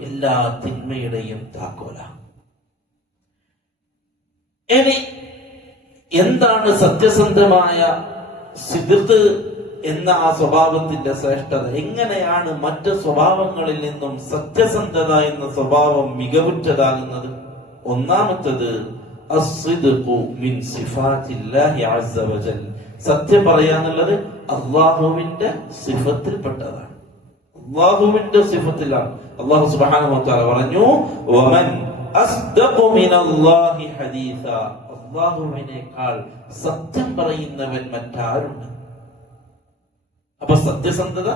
എല്ലാ തിന്മയുടെയും താക്കോല. ഇനി എന്താണ് സത്യസന്ധമായ സിദ്ഖ് എന്ന ആ സ്വഭാവത്തിന്റെ ശ്രേഷ്ഠത? എങ്ങനെയാണ് മറ്റ് സ്വഭാവങ്ങളിൽ നിന്നും സത്യസന്ധത എന്ന സ്വഭാവം മികവുറ്റതാകുന്നത്? ഒന്നാമത്തത് അസ്സിദ്ഖു മിൻ സിഫാത്തില്ലാഹി അസ്സ വജൽ. സത്യം പറയാന്നുള്ളത് അള്ളാഹുവിന്റെ സിഫത്തിൽപ്പെട്ടതാണ്, അള്ളാഹുവിന്റെ സിഫത്തിലാണ്. അള്ളാഹു സുബ്ഹാനഹു വ തആല പറഞ്ഞു, വമൻ അസ്ദഖു മിനല്ലാഹി ഹദീസ. അള്ളാഹുവിനേക്കാൾ സത്യം പറയുന്നവൻ മറ്റാരുണ്ട്? അപ്പൊ സത്യസന്ധത,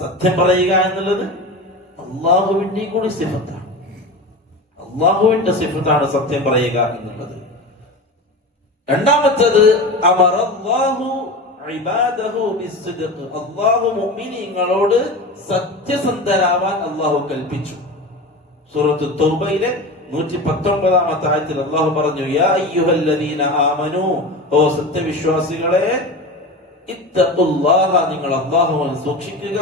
സത്യം പറയുക എന്നുള്ളത് അള്ളാഹുവിന്റെ കൂടി സിഫത്താണ്. അള്ളാഹുവിന്റെ സിഫത്താണ് സത്യം പറയുക എന്നുള്ളത്. രണ്ടാമത്തത് അമറല്ലാഹു ഇബാദഹു ബിസ്സിദ്ഖ്. അള്ളാഹു മുഅ്മിനീങ്ങളോട് സത്യസന്ധരാവാൻ അള്ളാഹു കൽപ്പിച്ചു. സൂറത്ത് തൗബയിലെ 119-ാമത്തെ ആയത്തിൽ അള്ളാഹു പറഞ്ഞു, യാ അയ്യുഹല്ലദീന ആമനൂ, ഓ സത്യവിശ്വാസികളെ, ഇത്തഖുല്ലാഹ, നിങ്ങൾ അള്ളാഹുവിനെ സൂക്ഷിക്കുക,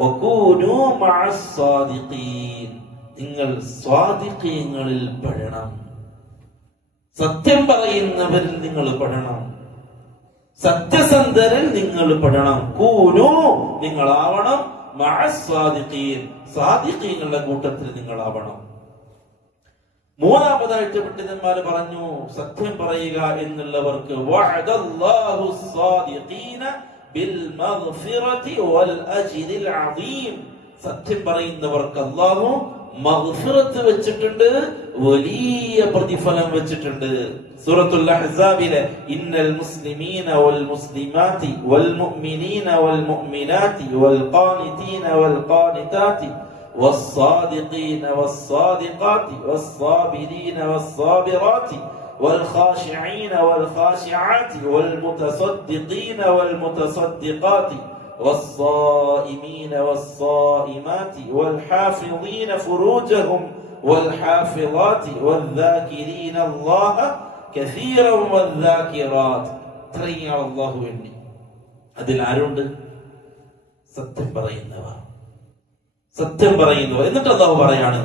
വകൂനൂ മഅസ്സാദിഖീൻ, നിങ്ങൾ സ്വാദിഖീങ്ങളിൽ പെടണം, സത്യം പറയുന്നവരിൽ നിങ്ങൾ പെടണം, സത്യസന്ധരിൽ നിങ്ങൾ പെടണം. കൂനൂ, നിങ്ങളാവണം, മഅസ്സാദിഖീൻ, സാദിഖീങ്ങളുടെ കൂട്ടത്തിൽ നിങ്ങളാവണം. മൂന്നാമതായിട്ട് പണ്ഡിതന്മാര് പറഞ്ഞു, സത്യം പറയുക എന്നുള്ളവർക്ക് വഅദല്ലാഹു സ്സാദിഖീന ബിൽ മഗ്ഫിറതി വൽ അജ്രിൽ അദീം. സത്യം പറയുന്നവർക്ക് അല്ലാഹു മഗ്ഫിറത്ത് വെച്ചിട്ടുണ്ട്, വലിയ പ്രതിഫലം വെച്ചിട്ടുണ്ട്. സൂറത്തുൽ അഹ്സാബിലെ ഇന്നൽ മുസ്ലിമീന വൽ മുസ്ലിമാതി വൽ മുഅ്മിനീന വൽ മുഅ്മിനാതി വൽ ഖാനിതീന വൽ ഖാനിതാതി والصادقين والصادقات والصابرين والصابرات والخاشعين والخاشعات والمتصدقين والمتصدقات والصائمين والصائمات والحافظين فروجهم والحافظات والذاكرين الله كثيرا والذاكرات. ഇത്രയും അല്ലാഹു എണ്ണി. അതിൽ ആരുണ്ട്? സത്യം പറയുന്നവർ, സത്യം പറയുന്നവർ. എന്നിട്ട് അല്ലാഹു പറയാണ്,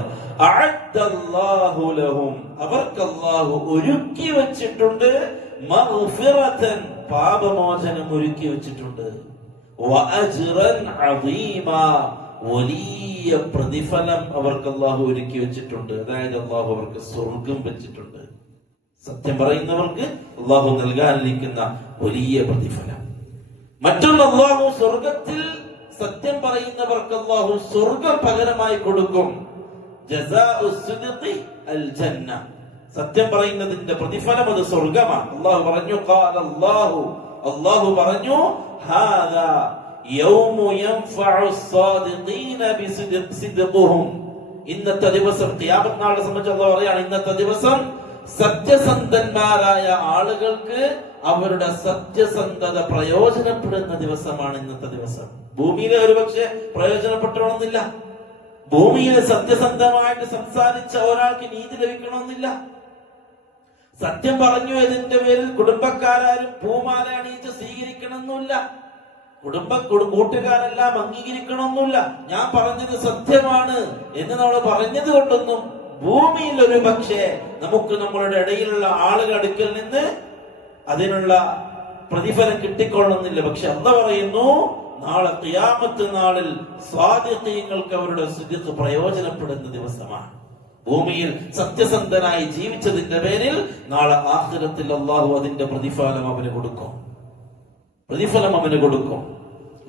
അഅദ്ദല്ലാഹു ലഹും, അവർക്ക് അല്ലാഹു ഒരുക്കി വെച്ചിട്ടുണ്ട്, മഗ്ഫിറതൻ, പാപമോചനം ഒരുക്കി വെച്ചിട്ടുണ്ട്, വഅജ്റൻ അദീമാ, വലിയ പ്രതിഫലം അവർക്ക് അല്ലാഹു ഒരുക്കി വെച്ചിട്ടുണ്ട്. അതായത് അല്ലാഹു അവർക്ക് സ്വർഗ്ഗം വെച്ചിട്ടുണ്ട്. സത്യം പറയുന്നവർക്ക് അല്ലാഹു നൽകാനിരിക്കുന്ന വലിയ പ്രതിഫലം. മറ്റൊന്ന്, അല്ലാഹു സ്വർഗ്ഗത്തിൽ സത്യം പറയുന്നവർക്ക് അല്ലാഹു സ്വർഗ്ഗം പകരമായി കൊടുക്കും. ജസാഉ സിദ്ഖി അൽ ജന്ന, സത്യം പറയുന്നതിന്റെ പ്രതിഫലം അത് സ്വർഗ്ഗമാണ്. അല്ലാഹു പറഞ്ഞു, ഖാല അല്ലാഹു, അല്ലാഹു പറഞ്ഞു, ഹാദാ യൗമു യൻഫഉ സ്സാദിഖീന ബിസിദ്ഖിഹിം. ഇന്നത്തെ ദിവസം, ഖിയാമത്ത് നാളിനെ സംബന്ധിച്ച് അല്ലാഹു പറയാണ്, ഇന്നത്തെ ദിവസം സത്യസന്ധന്മാരായ ആളുകൾക്ക് അവരുടെ സത്യസന്ധത പ്രയോജനപ്പെടുന്ന ദിവസമാണ് ഇന്നത്തെ ദിവസം. ഭൂമിയിലെ ഒരുപക്ഷെ പ്രയോജനപ്പെട്ടണമെന്നില്ല, ഭൂമിയിൽ സത്യസന്ധമായിട്ട് സംസാരിച്ച ഒരാൾക്ക് നീതി ലഭിക്കണമെന്നില്ല, സത്യം പറഞ്ഞു എന്നതിന്റെ പേരിൽ കുടുംബക്കാരും പൂമാല അണിയിച്ച് സ്വീകരിക്കണമെന്നില്ല, കൂട്ടുകാരെല്ലാം അംഗീകരിക്കണമെന്നില്ല. ഞാൻ പറഞ്ഞത് സത്യമാണ് എന്ന് നമ്മൾ പറഞ്ഞത് കൊണ്ടൊന്നും ഭൂമിയിൽ ഒരു പക്ഷേ നമുക്ക് നമ്മളുടെ ഇടയിലുള്ള ആളുകൾ അടുക്കൽ നിന്ന് അതിനുള്ള പ്രതിഫലം കിട്ടിക്കൊള്ളുന്നില്ല. പക്ഷെ അല്ലാഹു പറയുന്നു, നാളെ ഖിയാമത്ത് നാളിൽ സ്വാദിഖീങ്ങൾക്ക് അവരുടെ സിദ്ഖ് പ്രയോജനപ്പെടുന്ന ദിവസമാണ്. ഭൂമിയിൽ സത്യസന്ധനായി ജീവിച്ചതിന്റെ പേരിൽ നാളെ ആഖിറത്തിൽ അല്ലാഹു അതിന്റെ പ്രതിഫലം അവന് കൊടുക്കും, പ്രതിഫലം അവന് കൊടുക്കും.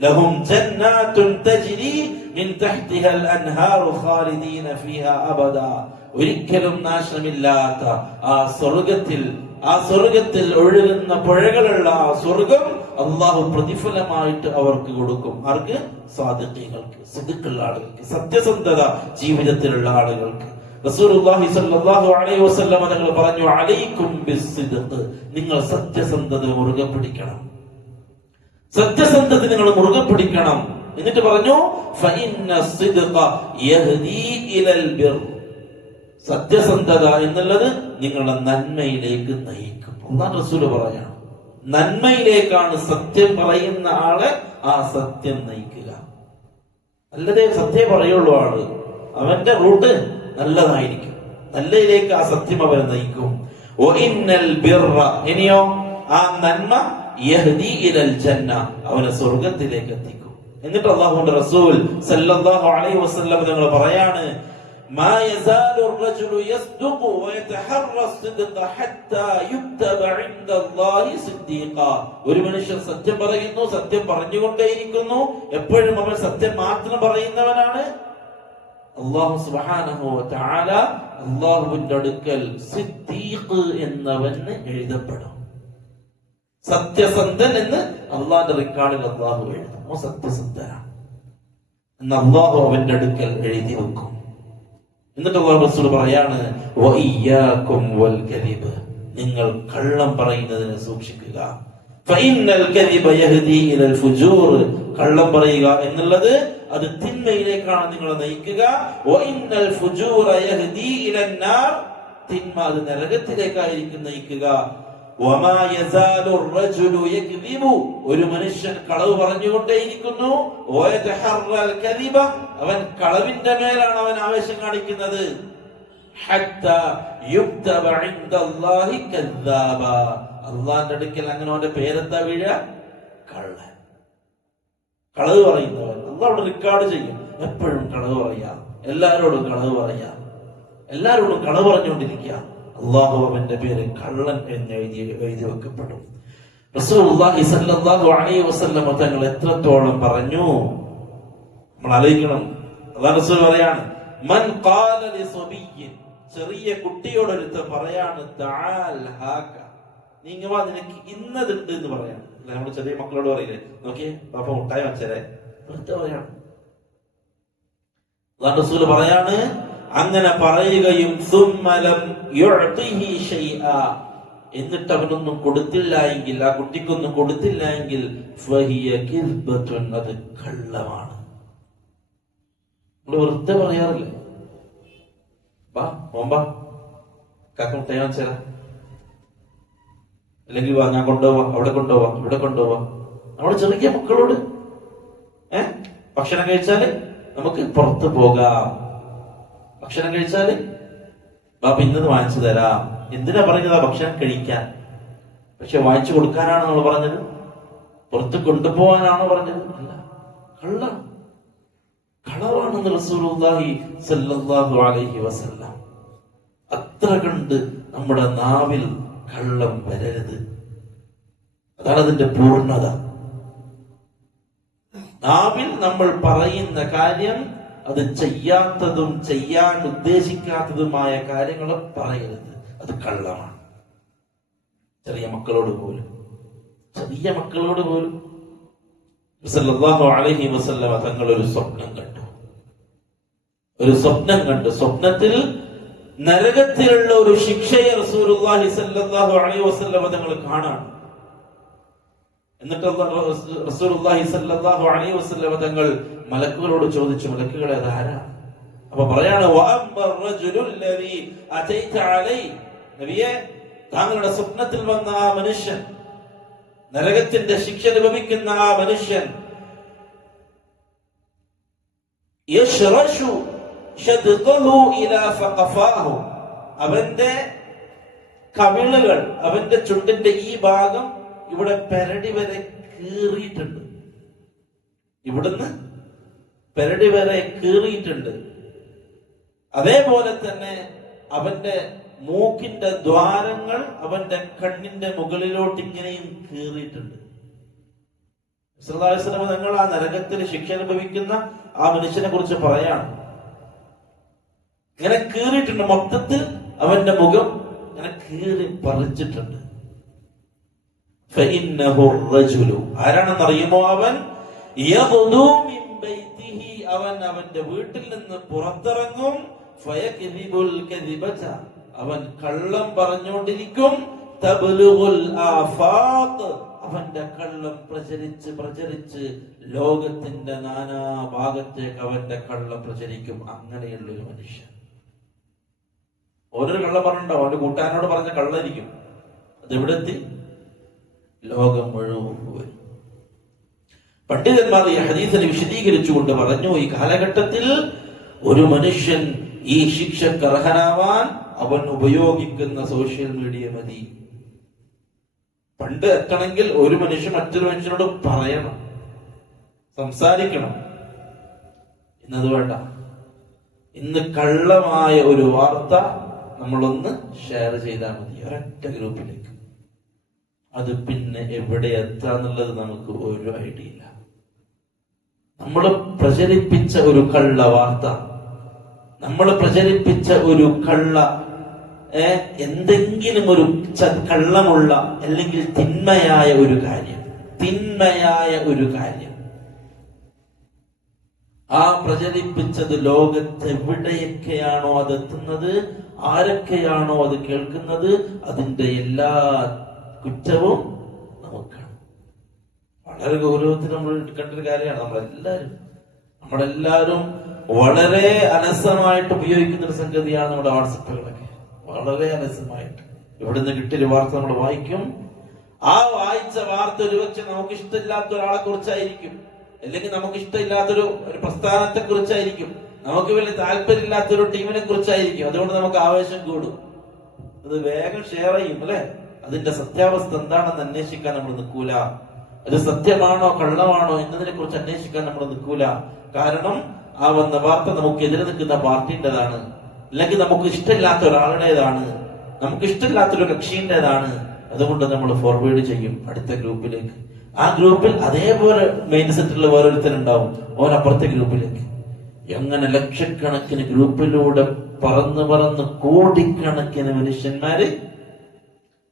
ലഹും ജന്നാത്തുൻ തജ്രി മിൻ തഹ്തിഹാൽ അൻഹാറു ഖാലിദീന ഫീഹാ അബദാ. ഒരിക്കലും നാശമില്ലാത്ത ആ സ്വർഗത്തിൽ ഒഴുകുന്ന പുഴകളുള്ള ആ സ്വർഗം അല്ലാഹു പ്രതിഫലമായിട്ട് അവർക്ക് കൊടുക്കും. ആർക്ക്? സാദിഖീങ്ങൾക്ക്, സിദ്ഖുള്ള ആളുകൾക്ക്, സത്യസന്ധത ജീവിതത്തിലുള്ള ആളുകൾക്ക്. റസൂലുള്ളാഹി സ്വല്ലല്ലാഹു അലൈഹി വസല്ലം തങ്ങൾ പറഞ്ഞു, അലൈക്കും ബിസ്സിദ്ഖ്, നിങ്ങൾ സത്യസന്ധത മുറുകെ പിടിക്കണം, സത്യസന്ധത നിങ്ങൾ മുറുകെ പിടിക്കണം. എന്നിട്ട് പറഞ്ഞു, ഫഇന്ന സിദ്ഖ യഹ്ദീ ഇലൽ ബിർ, സത്യസന്ധത എന്നുള്ളത് നിങ്ങളുടെ നന്മയിലേക്ക് നയിക്കും. അല്ലാഹു റസൂൽ പറയാണ്, നന്മയിലേക്കാണ് സത്യം പറയുന്ന ആളെ ആ സത്യം നയിക്കുക. അല്ലതേ സത്യം പറയുള്ളൂ ആള്, അവന്റെ റൂട്ട് നല്ലതായിരിക്കും, നല്ലതിലേക്ക് ആ സത്യം അവരെ നയിക്കും. വഇന്നൽ ബിർറ, ഇനിയോ ആ നന്മ യഹ്ദീ ഇലൽ ജന്ന, അവനെ സ്വർഗ്ഗത്തിലേക്ക് എത്തിക്കും. എന്നിട്ട് അല്ലാഹുവിന്റെ റസൂൽ സല്ലല്ലാഹു അലൈഹി വസല്ലം തങ്ങൾ പറയാണ്, മാ യസാലു റജുലു യസ്ദുഖു വയതഹറ സിദ്ഖ ഹത്താ യുക്തബ ഇൻദല്ലാഹി സിദ്ദീഖ. ഒരു മനുഷ്യൻ സത്യം പറയുന്നു, സത്യം പറഞ്ഞുകൊണ്ടേയിരിക്കുന്നു, എപ്പോഴും അവൻ സത്യം മാത്രം പറയുന്നവനാണ്. അല്ലാഹു സുബ്ഹാനഹു വ തആല അല്ലാഹുവിന്റെ അടുക്കൽ സിദ്ദീഖ് എന്നവന് എഴുതപ്പെടും. സത്യസന്ധൻ എന്ന് അള്ളാന്റെ റെക്കോർഡിൽ അള്ളാഹു എഴുതും. സത്യസന്ധനാണ് എന്ന് അള്ളാഹു അവന്റെ അടുക്കൽ എഴുതി വെക്കും. എന്നിട്ട് അല്ലാഹു റസൂൽ പറയാണ്, വഇയ്യാകും വൽ കദിബ്, നിങ്ങൾ കള്ളം പറയുന്നതിനെ സൂക്ഷിക്കുക. ഫഇന്നൽ കദിബ യഹ്ദീ ഇലൽ ഫുജൂർ, കള്ളം പറയുക എന്നുള്ളത് അത് തിന്മയിലേക്കാണ് നിങ്ങളെ നയിക്കുക. വഇന്നൽ ഫുജൂറ യഹ്ദീ ഇലൻ നാർ, തിന്മ അത് നരകത്തിലേക്കായിരിക്കും നയിക്കുക. വമാ യസാലു റജുലു യക്ദിബു, ഒരു മനുഷ്യൻ കളവ് പറഞ്ഞുകൊണ്ടേയിരിക്കുന്നു. വയതഹറൽ കദിബ, അവൻ കളവിന്റെ മേലാണ് അവൻ ആവേശം കാണിക്കുന്നത്. ഹത്താ യുക്തബ ഇൻദല്ലാഹി കദ്ദാബ, അല്ലാഹുവിന്റെ അടുക്കൽ അങ്ങനെ അവന്റെ പേരെന്താ വീഴ? കള്ളൻ, കളവ് പറയുന്നവൻ. അല്ലാഹു റെക്കോർഡ് ചെയ്യും, എപ്പോഴും കളവ് പറയാ, എല്ലാരോടും കളവ് പറയാ, എല്ലാരോടും കളവ് പറഞ്ഞുകൊണ്ടിരിക്കുക. അല്ലാഹു അവന്റെ പേര് കള്ളൻ എന്ന് എഴുതി വെക്കപ്പെടും. റസൂലുള്ളാഹി സ്വല്ലല്ലാഹു അലൈഹി വസല്ലം തങ്ങൾ എത്രത്തോളം പറഞ്ഞു നമ്മൾ ആലോചിക്കണം. അല്ലാഹു റസൂൽ പറയാണ്, മൻ ഖാല ലിസബിയ്യിൻ, ചെറിയ കുട്ടിയോടൊരുത്തൻ പറയാണ്, തആൽ ഹാക, നീങ്ങ വാ, നിനക്ക് ഇന്നതുണ്ട് എന്ന് പറയാണ്. അല്ല, നമ്മൾ ചെറിയ മക്കളോട് പറയില്ലേ, നോക്കിയേ പാപ്പ മുട്ടായി വെച്ചേ, വെറുതെ പറയാണ്. അല്ലാഹു റസൂൽ പറയാണ്, അങ്ങനെ പറയുകയും സുമ്മലം യുഅ്തിഹി ശൈആ, എന്നിട്ട് അവനൊന്നും കൊടുത്തില്ല എങ്കിൽ, ആ കുട്ടിക്കൊന്നും കൊടുത്തില്ല എങ്കിൽ, ഫഹിയ കിസ്ബത്തുൻ, അത് കള്ളമാണ്. നമ്മൾ വെറുതെ പറയാറില്ലേ, ബാ മോമ്പാ കാക്ക മുട്ടായി വെച്ചേരാ, അല്ലെങ്കിൽ വാ ഞാൻ കൊണ്ടുപോവാ, അവിടെ കൊണ്ടുപോവാ, ഇവിടെ കൊണ്ടുപോവാ. നമ്മുടെ ചെറിയ മക്കളോട് ഭക്ഷണം കഴിച്ചാല് നമുക്ക് പുറത്ത് പോകാം, ഭക്ഷണം കഴിച്ചാല് ബാബ ഇന്നത് വാങ്ങിച്ചു തരാം. എന്തിനാ പറഞ്ഞതാ? ഭക്ഷണം കഴിക്കാൻ. പക്ഷെ വാങ്ങിച്ചു കൊടുക്കാനാണ് നമ്മൾ പറഞ്ഞത്? പുറത്ത് കൊണ്ടുപോകാനാണോ പറഞ്ഞത്? അല്ല, കളവാണെന്ന് റസൂലുള്ളാഹി സ്വല്ലല്ലാഹു അലൈഹി വസല്ലം. അത്ര കണ്ട് നമ്മുടെ നാവിൽ കള്ളം വരരുത്. അതാണ് അതിന്റെ പൂർണ്ണത. നാവിൽ നമ്മൾ പറയുന്ന കാര്യം അത് ചെയ്യാത്തതും ചെയ്യാൻ ഉദ്ദേശിക്കാത്തതുമായ കാര്യങ്ങൾ പറയരുത്, അത് കള്ളമാണ്. ചെറിയ മക്കളോട് പോലും സല്ലല്ലാഹു അലൈഹി വസല്ലം തങ്ങൾ ഒരു സ്വപ്നം കണ്ടു. സ്വപ്നത്തിൽ നരകത്തിലുള്ള ഒരു ശിക്ഷയെ റസൂലുള്ളാഹി സല്ലല്ലാഹു അലൈഹി വസല്ലം തങ്ങൾ കാണാണ്. എന്നിട്ട് റസൂലുള്ളാഹി സല്ലല്ലാഹു അലൈഹി വസല്ലം തങ്ങൾ മലക്കുകളോട് ചോദിച്ചു, മലക്കുകളെ അതാരാ? അപ്പൊ പറയാണ്, നബിയെ, താങ്കളുടെ സ്വപ്നത്തിൽ വന്ന ആ മനുഷ്യൻ, നരകത്തിന്റെ ശിക്ഷ അനുഭവിക്കുന്ന ആ മനുഷ്യൻ, അവന്റെ കവിളുകൾ, അവന്റെ ചുണ്ടിന്റെ ഈ ഭാഗം ഇവിടെ പെരടി വരെ കീറിയിട്ടുണ്ട്, ഇവിടുന്ന് പെരടി വരെ കീറിയിട്ടുണ്ട്. അതേപോലെ തന്നെ അവന്റെ മൂക്കിന്റെ ദ്വാരങ്ങൾ അവന്റെ കണ്ണിന്റെ മുകളിലോട്ട് ഇങ്ങനെയും കീറിയിട്ടുണ്ട്. സല്ലല്ലാഹു അലൈഹി വസല്ലം തങ്ങൾ ആ നരകത്തിൽ ശിക്ഷ അനുഭവിക്കുന്ന ആ മനുഷ്യനെ കുറിച്ച് പറയാണ്, ഇങ്ങനെ കീറിയിട്ടുണ്ട്, മൊത്തത്തിൽ അവന്റെ മുഖം ഇങ്ങനെ കീറി പറിച്ചിട്ടുണ്ട്. ആരാണെന്നറിയുമോ? അവൻ അവൻ അവന്റെ വീട്ടിൽ നിന്ന് പുറത്തിറങ്ങും, ഫയക്ദിബുൽ കദിബത, അവൻ കള്ളം പറഞ്ഞുകൊണ്ടിരിക്കും. തബ്ലുഗുൽ ആഫാഖ്, അവന്റെ കള്ളം പ്രചരിച്ച് ലോകത്തിന്റെ നാനാഭാഗത്തേക്ക് അവന്റെ കള്ളം പ്രചരിക്കും. അങ്ങനെയുള്ള ഒരു മനുഷ്യൻ. ഓരോ കള്ളം പറഞ്ഞിട്ടുണ്ടാവും, അവന്റെ കൂട്ടുകാരനോട് പറഞ്ഞ കള്ളായിരിക്കും. അതെവിടെത്തി? ലോകം മുഴുവൻ. പണ്ഡിതന്മാർ ഈ ഹദീസിനെ വിശദീകരിച്ചുകൊണ്ട് പറഞ്ഞു, ഈ കാലഘട്ടത്തിൽ ഒരു മനുഷ്യൻ ഈ ശിക്ഷക്ക് അർഹനാവാൻ അവൻ ഉപയോഗിക്കുന്ന സോഷ്യൽ മീഡിയ മതി. പണ്ട് എത്തണമെങ്കിൽ ഒരു മനുഷ്യൻ മറ്റൊരു മനുഷ്യനോട് പറയണം, സംസാരിക്കണം. ഇന്നത് വേണ്ട. ഇന്ന് കള്ളമായ ഒരു വാർത്ത നമ്മളൊന്ന് ഷെയർ ചെയ്താൽ മതി ഒരൊറ്റ ഗ്രൂപ്പിലേക്ക്. അത് പിന്നെ എവിടെ എത്താന്നുള്ളത് നമുക്ക് ഒരു ഐഡിയ ഇല്ല. നമ്മൾ പ്രചരിപ്പിച്ച ഒരു കള്ള വാർത്ത, നമ്മൾ പ്രചരിപ്പിച്ച ഒരു കള്ള എന്തെങ്കിലും ഒരു കള്ളമുള്ള അല്ലെങ്കിൽ തിന്മയായ ഒരു കാര്യം ആ പ്രചരിപ്പിച്ചത് ലോകത്ത് എവിടെയൊക്കെയാണോ അതെത്തുന്നത്, ആരൊക്കെയാണോ അത് കേൾക്കുന്നത്, അതിന്റെ എല്ലാ കുറ്റവും നമുക്കാണ്. വളരെ ഗൗരവത്തിൽ നമ്മൾ എടുക്കേണ്ട ഒരു കാര്യമാണ്. നമ്മളെല്ലാവരും വളരെ അലസമായിട്ട് ഉപയോഗിക്കുന്ന ഒരു സംഗതിയാണ് നമ്മുടെ വാട്സപ്പുകളൊക്കെ. വളരെ അലസമായിട്ട് ഇവിടുന്ന് കിട്ടിയൊരു വാർത്ത നമ്മൾ വായിക്കും. ആ വായിച്ച വാർത്ത ഒരുപക്ഷെ നമുക്ക് ഇഷ്ടമില്ലാത്ത ഒരാളെ കുറിച്ചായിരിക്കും, അല്ലെങ്കിൽ നമുക്ക് ഇഷ്ടമില്ലാത്തൊരു പ്രസ്ഥാനത്തെ കുറിച്ചായിരിക്കും, നമുക്ക് വലിയ താല്പര്യമില്ലാത്തൊരു ടീമിനെ കുറിച്ചായിരിക്കും. അതുകൊണ്ട് നമുക്ക് ആവേശം കൂടും, അത് വേഗം ഷെയർ ചെയ്യും അല്ലെ. അതിന്റെ സത്യാവസ്ഥ എന്താണെന്ന് അന്വേഷിക്കാൻ നമ്മൾ നിൽക്കൂല. അത് സത്യമാണോ കള്ളമാണോ എന്നതിനെ കുറിച്ച് അന്വേഷിക്കാൻ നമ്മൾ നിൽക്കൂല. കാരണം ആ വന്ന വാർത്ത നമുക്ക് എതിരെ നിൽക്കുന്ന പാർട്ടിൻ്റെതാണ്, അല്ലെങ്കിൽ നമുക്ക് ഇഷ്ടമില്ലാത്ത ഒരാളുടേതാണ്, നമുക്ക് ഇഷ്ടമില്ലാത്തൊരു കക്ഷിൻ്റെതാണ്. അതുകൊണ്ട് നമ്മൾ ഫോർവേഡ് ചെയ്യും അടുത്ത ഗ്രൂപ്പിലേക്ക്. ആ ഗ്രൂപ്പിൽ അതേപോലെ മെയിൻ സെറ്റിലുള്ള ഓരോരുത്തരുണ്ടാവും, ഓരപ്പുറത്തെ ഗ്രൂപ്പിലേക്ക്. എങ്ങനെ ലക്ഷക്കണക്കിന് ഗ്രൂപ്പിലൂടെ പറന്ന് കോടിക്കണക്കിന് മനുഷ്യന്മാര്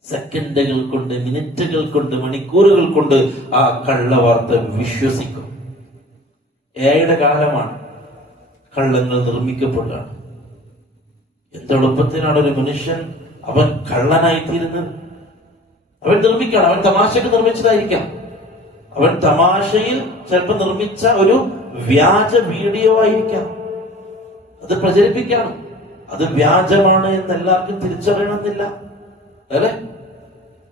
സെക്കൻഡുകൾ കൊണ്ട്, മിനിറ്റുകൾ കൊണ്ട്, മണിക്കൂറുകൾ കൊണ്ട് ആ കള്ളവാർത്ത വിശ്വസിക്കും. ഏയുടെ കാലമാണ്, കള്ളങ്ങൾ നിർമ്മിക്കപ്പെടുകയാണ്. എന്തെളുപ്പത്തിനാണ് ഒരു മനുഷ്യൻ അവൻ കള്ളനായിത്തീരുന്നത്. അവൻ നിർമ്മിക്കണം, അവൻ തമാശക്ക് നിർമ്മിച്ചതായിരിക്കാം. അവൻ തമാശയിൽ ചിലപ്പോൾ നിർമ്മിച്ച ഒരു വ്യാജ വീഡിയോ ആയിരിക്കാം. അത് പ്രചരിപ്പിക്കണം. അത് വ്യാജമാണ് എന്ന് എല്ലാവർക്കും തിരിച്ചറിയണമെന്നില്ല അല്ലെ.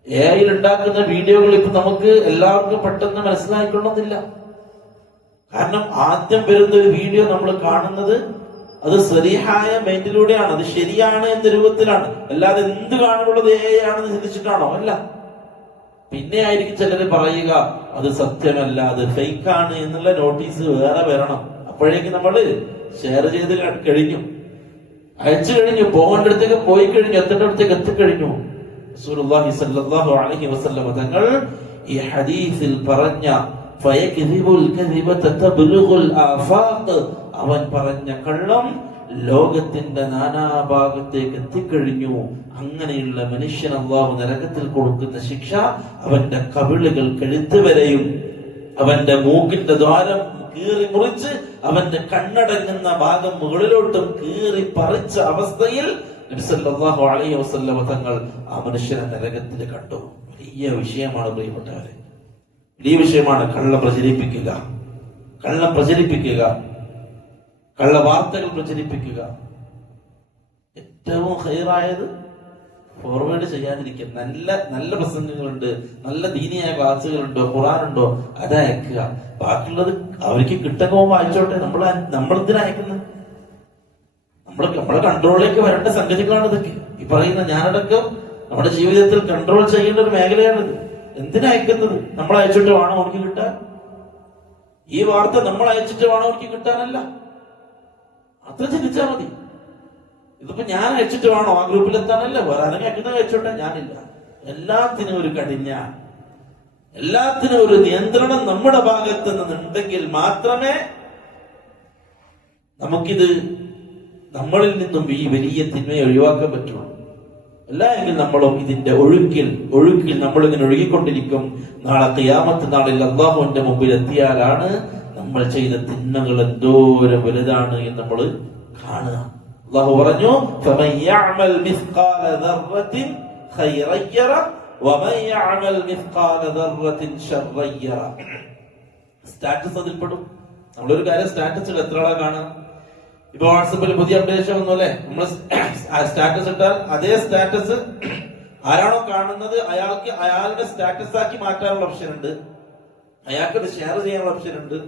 എഐയിൽ ഉണ്ടാക്കുന്ന വീഡിയോകൾ ഇപ്പൊ നമുക്ക് എല്ലാവർക്കും പെട്ടെന്ന് മനസ്സിലായിക്കൊള്ളുന്നില്ല. കാരണം ആദ്യം വരുന്ന ഒരു വീഡിയോ നമ്മൾ കാണുന്നത് അത് സരിഹായ മൈൻഡിലൂടെയാണ്, അത് ശരിയാണ് എന്ന രൂപത്തിലാണ്. അല്ലാതെ എന്ത് കാണുള്ളത് എഐ ആണെന്ന് ചിന്തിച്ചിട്ടാണോ? അല്ല. പിന്നെ ആയിരിക്കും ചിലര് പറയുക അത് സത്യമല്ല, അത് ഫേക്കാണ് എന്നുള്ള നോട്ടീസ് വേറെ വരണം. അപ്പോഴേക്കും നമ്മൾ ഷെയർ ചെയ്ത് കഴിഞ്ഞു, അയച്ചു കഴിഞ്ഞു, പോകേണ്ട അടുത്തേക്ക് പോയി കഴിഞ്ഞു, എത്തേണ്ട അടുത്തേക്ക് എത്തിക്കഴിഞ്ഞു. റസൂലുള്ളാഹി സ്വല്ലല്ലാഹു അലൈഹി വസല്ലം തങ്ങൾ ഈ ഹദീസിൽ പറഞ്ഞ ഫയക്ദിബുൽ കദിബത തബ്ലുഗുൽ ആഫാഖ്, അവൻ പറഞ്ഞ കള്ളം ലോകത്തിന്റെ നാനാഭാഗത്തേക്ക് എത്തിക്കഴിഞ്ഞു. അങ്ങനെയുള്ള മനുഷ്യൻ അല്ലാഹു നരകത്തിൽ കൊടുക്കുന്ന ശിക്ഷ അവന്റെ കവിളുകൾ കഴുത്ത് വരെയും അവന്റെ മൂക്കിന്റെ ദ്വാരം കീറി മുറിച്ച് അവന്റെ കണ്ണടങ്ങുന്ന ഭാഗം മുകളിലോട്ടും കീറി പറിച്ച അവസ്ഥയിൽ നബി സല്ലല്ലാഹു അലൈഹി വസല്ലം തങ്ങൾ ആ മനുഷ്യനെ നരകത്തിൽ കണ്ടു. വലിയ വിഷയമാണ് പ്രിയപ്പെട്ടവരെ, വലിയ വിഷയമാണ്. കള്ളം പ്രചരിപ്പിക്കുക, കള്ള വാർത്തകൾ പ്രചരിപ്പിക്കുക. ഏറ്റവും ഹൈറായത് ഫോർവേഡ് ചെയ്യാതിരിക്കുക. നല്ല പ്രസംഗങ്ങളുണ്ട്, നല്ല ദീനിയായ ക്ലാസ്സുകളുണ്ടോ, ഖുർആനുണ്ടോ, അതയക്കുക. ബാക്കിയുള്ളത് അവർക്ക് കിട്ടുമ്പോൾ വായിച്ചോട്ടെ. നമ്മളെന്തിനാ അയക്കുന്നത്? നമ്മളെ കൺട്രോളിലേക്ക് വരേണ്ട സംഗതികളാണ് ഇതൊക്കെ. ഈ പറയുന്ന ഞാനടക്കം നമ്മുടെ ജീവിതത്തിൽ കൺട്രോൾ ചെയ്യേണ്ട ഒരു മേഖലയാണിത്. എന്തിനാ അയക്കുന്നത്? നമ്മൾ അയച്ചിട്ട് വേണോ അവർക്ക് കിട്ടാൻ? ഈ വാർത്ത നമ്മൾ അയച്ചിട്ട് വേണോ അവർക്ക് കിട്ടാനല്ല. അത്ര ചിന്തിച്ചാൽ മതി. ഇതിപ്പോ ഞാൻ അയച്ചിട്ട് വേണോ ആ ഗ്രൂപ്പിൽ എത്താനല്ല. വേറെ ആരെങ്കിലും അയക്കുന്നത് അയച്ചോട്ടെ, ഞാനില്ല. എല്ലാത്തിനും ഒരു കടിഞ്ഞാണ്, എല്ലാത്തിനും ഒരു നിയന്ത്രണം നമ്മുടെ ഭാഗത്ത് നിന്നുണ്ടെങ്കിൽ മാത്രമേ നമുക്കിത് നമ്മളിൽ നിന്നും ഈ വലിയ തിന്മയെ ഒഴിവാക്കാൻ പറ്റുള്ളൂ. അല്ല എങ്കിൽ നമ്മളും ഇതിന്റെ ഒഴുക്കിൽ നമ്മളിങ്ങനെ ഒഴുകിക്കൊണ്ടിരിക്കും. നാളെ ഖിയാമത്ത് നാളിൽ അല്ലാഹുവിന്റെ മുമ്പിൽ എത്തിയാലാണ് നമ്മൾ ചെയ്ത തിന്മകൾ എന്തോരം വലുതാണ് എന്ന് നമ്മൾ കാണുക. അല്ലാഹു പറഞ്ഞു ഫമൻ യഅമൽ മിസ്ഖാല ദർറത്തിൻ ഖൈറൻ യറ വമൻ യഅമൽ മിസ്ഖാല ദർറത്തിൻ ശർറൻ യറ. സ്റ്റാറ്റസ് അതിൽപ്പെടും. നമ്മളൊരു കാര്യം സ്റ്റാറ്റസിൽ എത്ര ആളാ കാണുക? ഇപ്പൊ വാട്സപ്പിൽ പുതിയ അപ്ഡേഷൻ വന്നല്ലേ, നമ്മൾ സ്റ്റാറ്റസ് ഇട്ടാൽ അതേ സ്റ്റാറ്റസ് ആരാണോ കാണുന്നത് അയാൾക്ക് അയാളുടെ സ്റ്റാറ്റസ് ആക്കി മാറ്റാനുള്ള ഓപ്ഷൻ ഉണ്ട്, അയാൾക്ക് ഷെയർ ചെയ്യാനുള്ള ഓപ്ഷൻ ഉണ്ട്.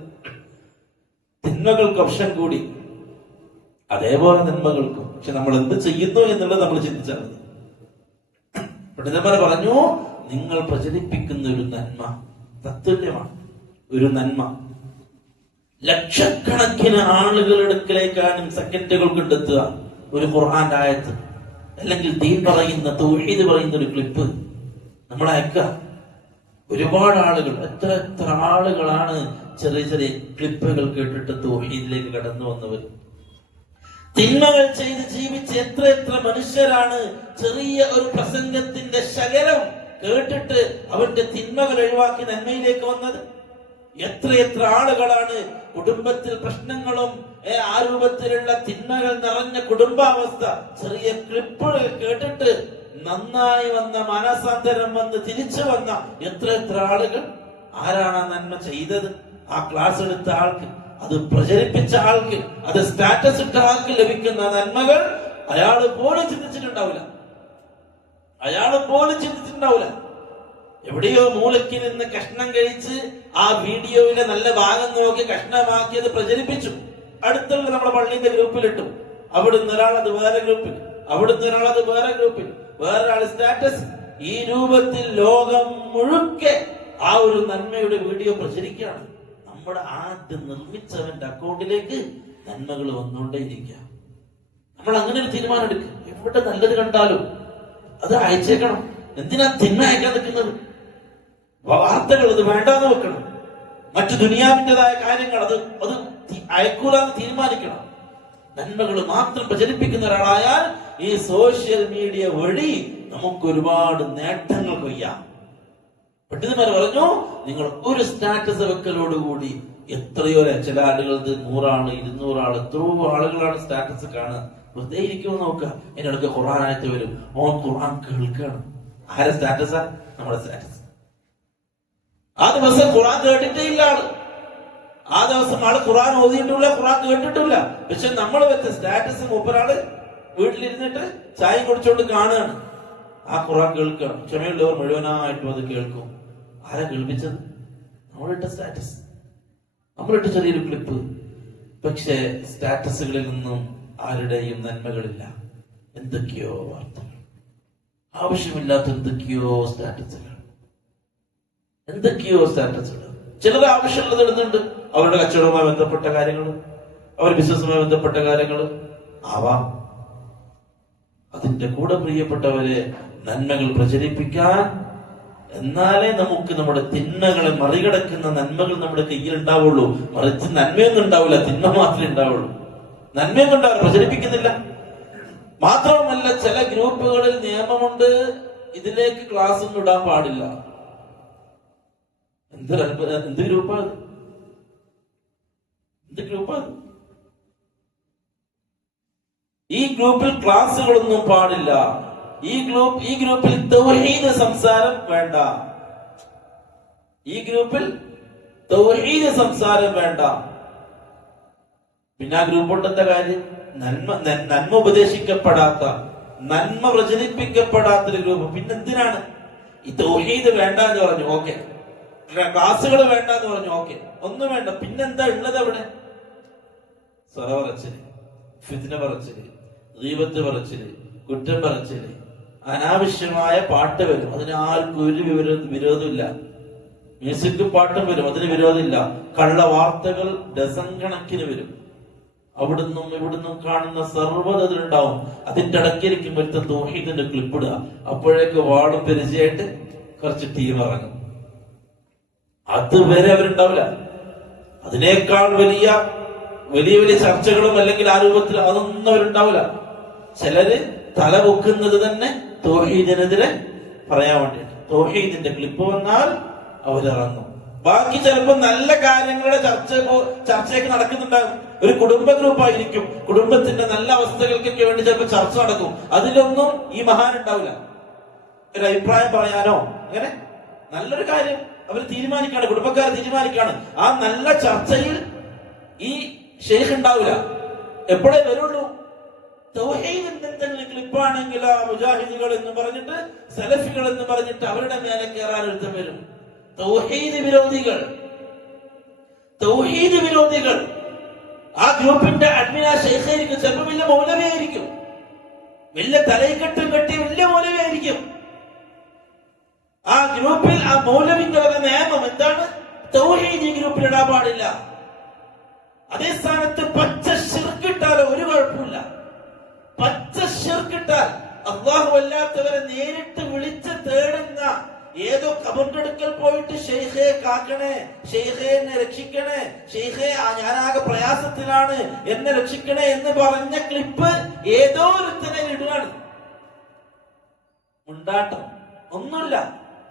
തിന്മകൾക്ക് ഓപ്ഷൻ കൂടി, അതേപോലെ നന്മകൾക്കും. പക്ഷെ നമ്മൾ എന്ത് ചെയ്യുന്നു എന്നുള്ളത് നമ്മൾ ചിന്തിച്ചാൽ മതി. പണ്ഡിതന്മാർ പറഞ്ഞു, നിങ്ങൾ പ്രചരിപ്പിക്കുന്ന ഒരു നന്മ തത്തുല്യമാണ്. ഒരു നന്മ ലക്ഷക്കണക്കിന് ആളുകളുടെ അടുക്കലേക്കാണ് സെക്കൻഡുകൾ കൊണ്ടെത്തുക. ഒരു ഖുർആന്റെ ആയത്ത് അല്ലെങ്കിൽ ദീൻ പറയുന്ന തൗഹീദ് പറയുന്ന ഒരു ക്ലിപ്പ് നമ്മൾ അയക്കുക. ഒരുപാട് ആളുകൾ, എത്ര എത്ര ആളുകളാണ് ചെറിയ ചെറിയ ക്ലിപ്പുകൾ കേട്ടിട്ട് തൗഹീദിലേക്ക് കടന്നു വന്നവർ. തിന്മകൾ ചെയ്ത് ജീവിച്ച് എത്ര എത്ര മനുഷ്യരാണ് ചെറിയ ഒരു പ്രസംഗത്തിന്റെ ശകലം കേട്ടിട്ട് അവന്റെ തിന്മകൾ ഒഴിവാക്കി നന്മയിലേക്ക് വന്നത്. എത്ര എത്ര ആളുകളാണ് കുടുംബത്തിൽ പ്രശ്നങ്ങളും ആ രൂപത്തിലുള്ള തിന്മകൾ നിറഞ്ഞ കുടുംബാവസ്ഥ ചെറിയ ക്ലിപ്പുകൾ കേട്ടിട്ട് നന്നായി വന്ന മാനസാന്തരം വന്ന് തിരിച്ചു വന്ന എത്ര എത്ര ആളുകൾ. ആരാണ് ആ നന്മ ചെയ്തത്? ആ ക്ലാസ് എടുത്ത ആൾക്ക്, അത് പ്രചരിപ്പിച്ച ആൾക്ക്, അത് സ്റ്റാറ്റസ് ഇട്ട ആൾക്ക് ലഭിക്കുന്ന നന്മകൾ അയാള് പോലും ചിന്തിച്ചിട്ടുണ്ടാവില്ല. എവിടെയോ മൂലയ്ക്ക് നിന്ന് കഷ്ണം കഴിച്ച് ആ വീഡിയോയിലെ നല്ല ഭാഗം നോക്കി കഷ്ണമാക്കി അത് പ്രചരിപ്പിച്ചു. അടുത്തുള്ള നമ്മുടെ പള്ളിന്റെ ഗ്രൂപ്പിലിട്ടു. അവിടുന്ന് ഒരാളത് വേറെ ഗ്രൂപ്പിൽ, അവിടുന്ന് ഒരാളത് വേറെ ഗ്രൂപ്പിൽ, വേറൊരാൾ സ്റ്റാറ്റസ്. ഈ രൂപത്തിൽ ലോകം മുഴുക്കെ ആ ഒരു നന്മയുടെ വീഡിയോ പ്രചരിക്കുകയാണ്. നമ്മുടെ ആദ്യം നിർമ്മിച്ചവന്റെ അക്കൗണ്ടിലേക്ക് നന്മകൾ വന്നുകൊണ്ടേയിരിക്കുക. നമ്മൾ അങ്ങനെ ഒരു തീരുമാനം എടുക്കുക. എവിടെ നല്ലത് കണ്ടാലും അത് അയച്ചേക്കണം. എന്തിനാ തിന്മ അയക്കാൻ നിൽക്കുന്നത്? വാർത്തകൾ അത് വേണ്ടാന്ന് വെക്കണം. മറ്റു ദുനിയാവിൻ്റെതായ കാര്യങ്ങൾ അത് അയക്കൂലെന്ന് തീരുമാനിക്കണം. നന്മകൾ മാത്രം പ്രചരിപ്പിക്കുന്ന ഒരാളായാൽ ഈ സോഷ്യൽ മീഡിയ വഴി നമുക്ക് ഒരുപാട് നേട്ടങ്ങൾ കൊയ്യാം. പണ്ഡിതന്മാർ പറഞ്ഞു, നിങ്ങൾ ഒരു സ്റ്റാറ്റസ് വെക്കലോടുകൂടി എത്രയോ ചില ആളുകൾ 100 ആള് 200 ആള് എത്രയോ ആളുകളാണ് സ്റ്റാറ്റസ് കാണുക. വെറുതെ ഇരിക്കുമോ നോക്കുക. അതിനിടയ്ക്ക് ഖുർആനായിട്ട് വരും, ഓൻ ഖുർആൻ കേൾക്കുകയാണ്. ആരെ സ്റ്റാറ്റസാ? നമ്മുടെ സ്റ്റാറ്റസ്. ആ ദിവസം ഖുർആൻ കേട്ടിട്ടേ ഇല്ല ആള്. ആ ദിവസം ആള് ഖുർആൻ ഓതിയിട്ടില്ല, ഖുർആൻ കേട്ടിട്ടില്ല. പക്ഷെ നമ്മൾ വെച്ച സ്റ്റാറ്റസ് മൂപ്പരാള് വീട്ടിലിരുന്നിട്ട് ചായ കുടിച്ചോണ്ട് കാണുകയാണ്. ആ ഖുർആൻ കേൾക്കുകയാണ്. ക്ഷമയുള്ളവർ മുഴുവനായിട്ടും അത് കേൾക്കും. ആരാ കേൾപ്പിച്ചത്? നമ്മളിട്ട സ്റ്റാറ്റസ്, നമ്മളിട്ട ചെറിയൊരു ക്ലിപ്പ്. പക്ഷെ സ്റ്റാറ്റസുകളിൽ നിന്നും ആരുടെയും നന്മകളില്ല. എന്തൊക്കെയോ വാർത്തകൾ, ആവശ്യമില്ലാത്ത എന്തൊക്കെയോ സ്റ്റാറ്റസുകൾ. ചിലർ ആവശ്യമുള്ളത് ഇടുന്നുണ്ട്. അവരുടെ കച്ചവടവുമായി ബന്ധപ്പെട്ട കാര്യങ്ങൾ, അവരുടെ ബിസിനസ്സുമായി ബന്ധപ്പെട്ട കാര്യങ്ങൾ ആവാം. അതിന്റെ കൂടെ പ്രിയപ്പെട്ടവരെ നന്മകൾ പ്രചരിപ്പിക്കാൻ, എന്നാലേ നമുക്ക് നമ്മുടെ തിന്മകളെ മറികടക്കുന്ന നന്മകൾ നമ്മുടെ കയ്യിൽ ഉണ്ടാവുള്ളൂ. മറിച്ച് നന്മയൊന്നും ഉണ്ടാവില്ല, തിന്മ മാത്രമേ ഉണ്ടാവുള്ളൂ. നന്മയൊന്നും ഉണ്ടാവില്ല, പ്രചരിപ്പിക്കുന്നില്ല. മാത്രവുമല്ല, ചില ഗ്രൂപ്പുകളിൽ നിയമമുണ്ട്, ഇതിലേക്ക് ക്ലാസ് ഒന്നും ഇടാൻ പാടില്ല. എന്ത് ഗ്രൂപ്പാണ്? ഈ ഗ്രൂപ്പിൽ ക്ലാസ്സുകളൊന്നും പാടില്ല. ഈ ഗ്രൂപ്പിൽ തൗഹീദ് സംസാരം വേണ്ട. പിന്നെ ആ ഗ്രൂപ്പ് കൊണ്ട് എന്താ കാര്യം? നന്മ ഉപദേശിക്കപ്പെടാത്ത, നന്മ പ്രചരിപ്പിക്കപ്പെടാത്തൊരു ഗ്രൂപ്പ്. പിന്നെന്തിനാണ് ഈ തൗഹീദ് വേണ്ട എന്ന് പറഞ്ഞു? ഓക്കെ. ക്ലാസ്സുകൾ വേണ്ട എന്ന് പറഞ്ഞു? ഓക്കെ. ഒന്നും വേണ്ട. പിന്നെന്താ ഉള്ളത് അവിടെ? സ്വറ പറച്ചില്, ഫിത്ന പറച്ചില്, ഗീബത്ത് പറച്ചില്, കുറ്റം പറച്ചില്, അനാവശ്യമായ പാട്ട് വരും. അതിന് ആർക്കും ഒരു വിരോധമില്ല. മ്യൂസിക് പാട്ടും വരും, അതിന് വിരോധമില്ല. കള്ള വാർത്തകൾ ഡസൻ കണക്കിന് വരും. അവിടുന്നും ഇവിടുന്നും കാണുന്ന സർവ്വതണ്ടാവും. അതിന്റെ ഇടയ്ക്കിരിക്കും ഒരുത്ത തൗഹീദിന്റെ ക്ലിപ്പിടുക. അപ്പോഴേക്ക് വാളും പരിചയമായിട്ട് കുറച്ച് ടീം ഇറങ്ങും. അതുവരെ അവരുണ്ടാവില്ല. അതിനേക്കാൾ വലിയ ചർച്ചകളും അല്ലെങ്കിൽ ആ രൂപത്തിൽ അതൊന്നും അവരുണ്ടാവില്ല. ചിലര് തല പൊക്കുന്നത് തന്നെ തൗഹീദിനെതിരെ പറയാൻ വേണ്ടിയിട്ട്. തൗഹീദിന്റെ ക്ലിപ്പ് വന്നാൽ അവരിറങ്ങും. ബാക്കി ചിലപ്പോൾ നല്ല കാര്യങ്ങളുടെ ചർച്ചയൊക്കെ നടക്കുന്നുണ്ടാകും. ഒരു കുടുംബ ഗ്രൂപ്പായിരിക്കും. കുടുംബത്തിന്റെ നല്ല അവസ്ഥകൾക്കൊക്കെ വേണ്ടി ചിലപ്പോൾ ചർച്ച നടക്കും. അതിലൊന്നും ഈ മഹാൻ ഉണ്ടാവില്ല. ഒരു അഭിപ്രായം പറയാനോ അങ്ങനെ നല്ലൊരു കാര്യം അവർ തീരുമാനിക്കാണ്, കുടുംബക്കാർ തീരുമാനിക്കാണ്. ആ നല്ല ചർച്ചയിൽ ഈ ഷെയ്ഖ് ഉണ്ടാവില്ല. എപ്പോഴേ വരുള്ളൂ? തൗഹീദിന്റെ എന്തെങ്കിലും ക്ലിപ്പാണെങ്കിൽ ആ മുജാഹിദുകൾ എന്ന് പറഞ്ഞിട്ട്, സലഫികൾ എന്ന് പറഞ്ഞിട്ട് അവരുടെ മേലെ കയറാൻ ഒരുത്തം വരും. തൗഹീദ് വിരോധികൾ, തൗഹീദ് വിരോധികൾ. ആ ഗ്രൂപ്പിന്റെ അഡ്മിൻ ആ ഷെയ്ഖായിരിക്കും, ചിലപ്പോൾ വലിയ മൗലവിയായിരിക്കും, വലിയ തലയിക്കെട്ടും കെട്ടി വലിയ മൗലവിയായിരിക്കും. ആ ഗ്രൂപ്പിൽ ആ മൗലവിന്റെ വക നിയമം എന്താണ്? തൗഹീദ് ഗ്രൂപ്പിൽ ഇടാൻ പാടില്ല. അതേ സ്ഥാനത്ത് പച്ച ശിർക്കിട്ടാലോ ഒരു കുഴപ്പമില്ല. പച്ച ശിർക്കിട്ടാൽ അല്ലാഹു അല്ലാത്തവരെ നേരിട്ട് വിളിച്ച് തേടുന്ന ഏതോ കബറിന്റെ അടുക്കൽ പോയിട്ട് ഷെയ്ഖേ കാക്കണേ, ഷെയ്ഖേ എന്നെ രക്ഷിക്കണേ, ഷെയ്ഖേ ഞാനാകെ പ്രയാസത്തിലാണ് എന്നെ രക്ഷിക്കണേ എന്ന് പറഞ്ഞ ക്ലിപ്പ് ഏതോ ഒരുത്തനെ ഇടുകയാണ്. ഉണ്ടാട്ടം ഒന്നുമില്ല.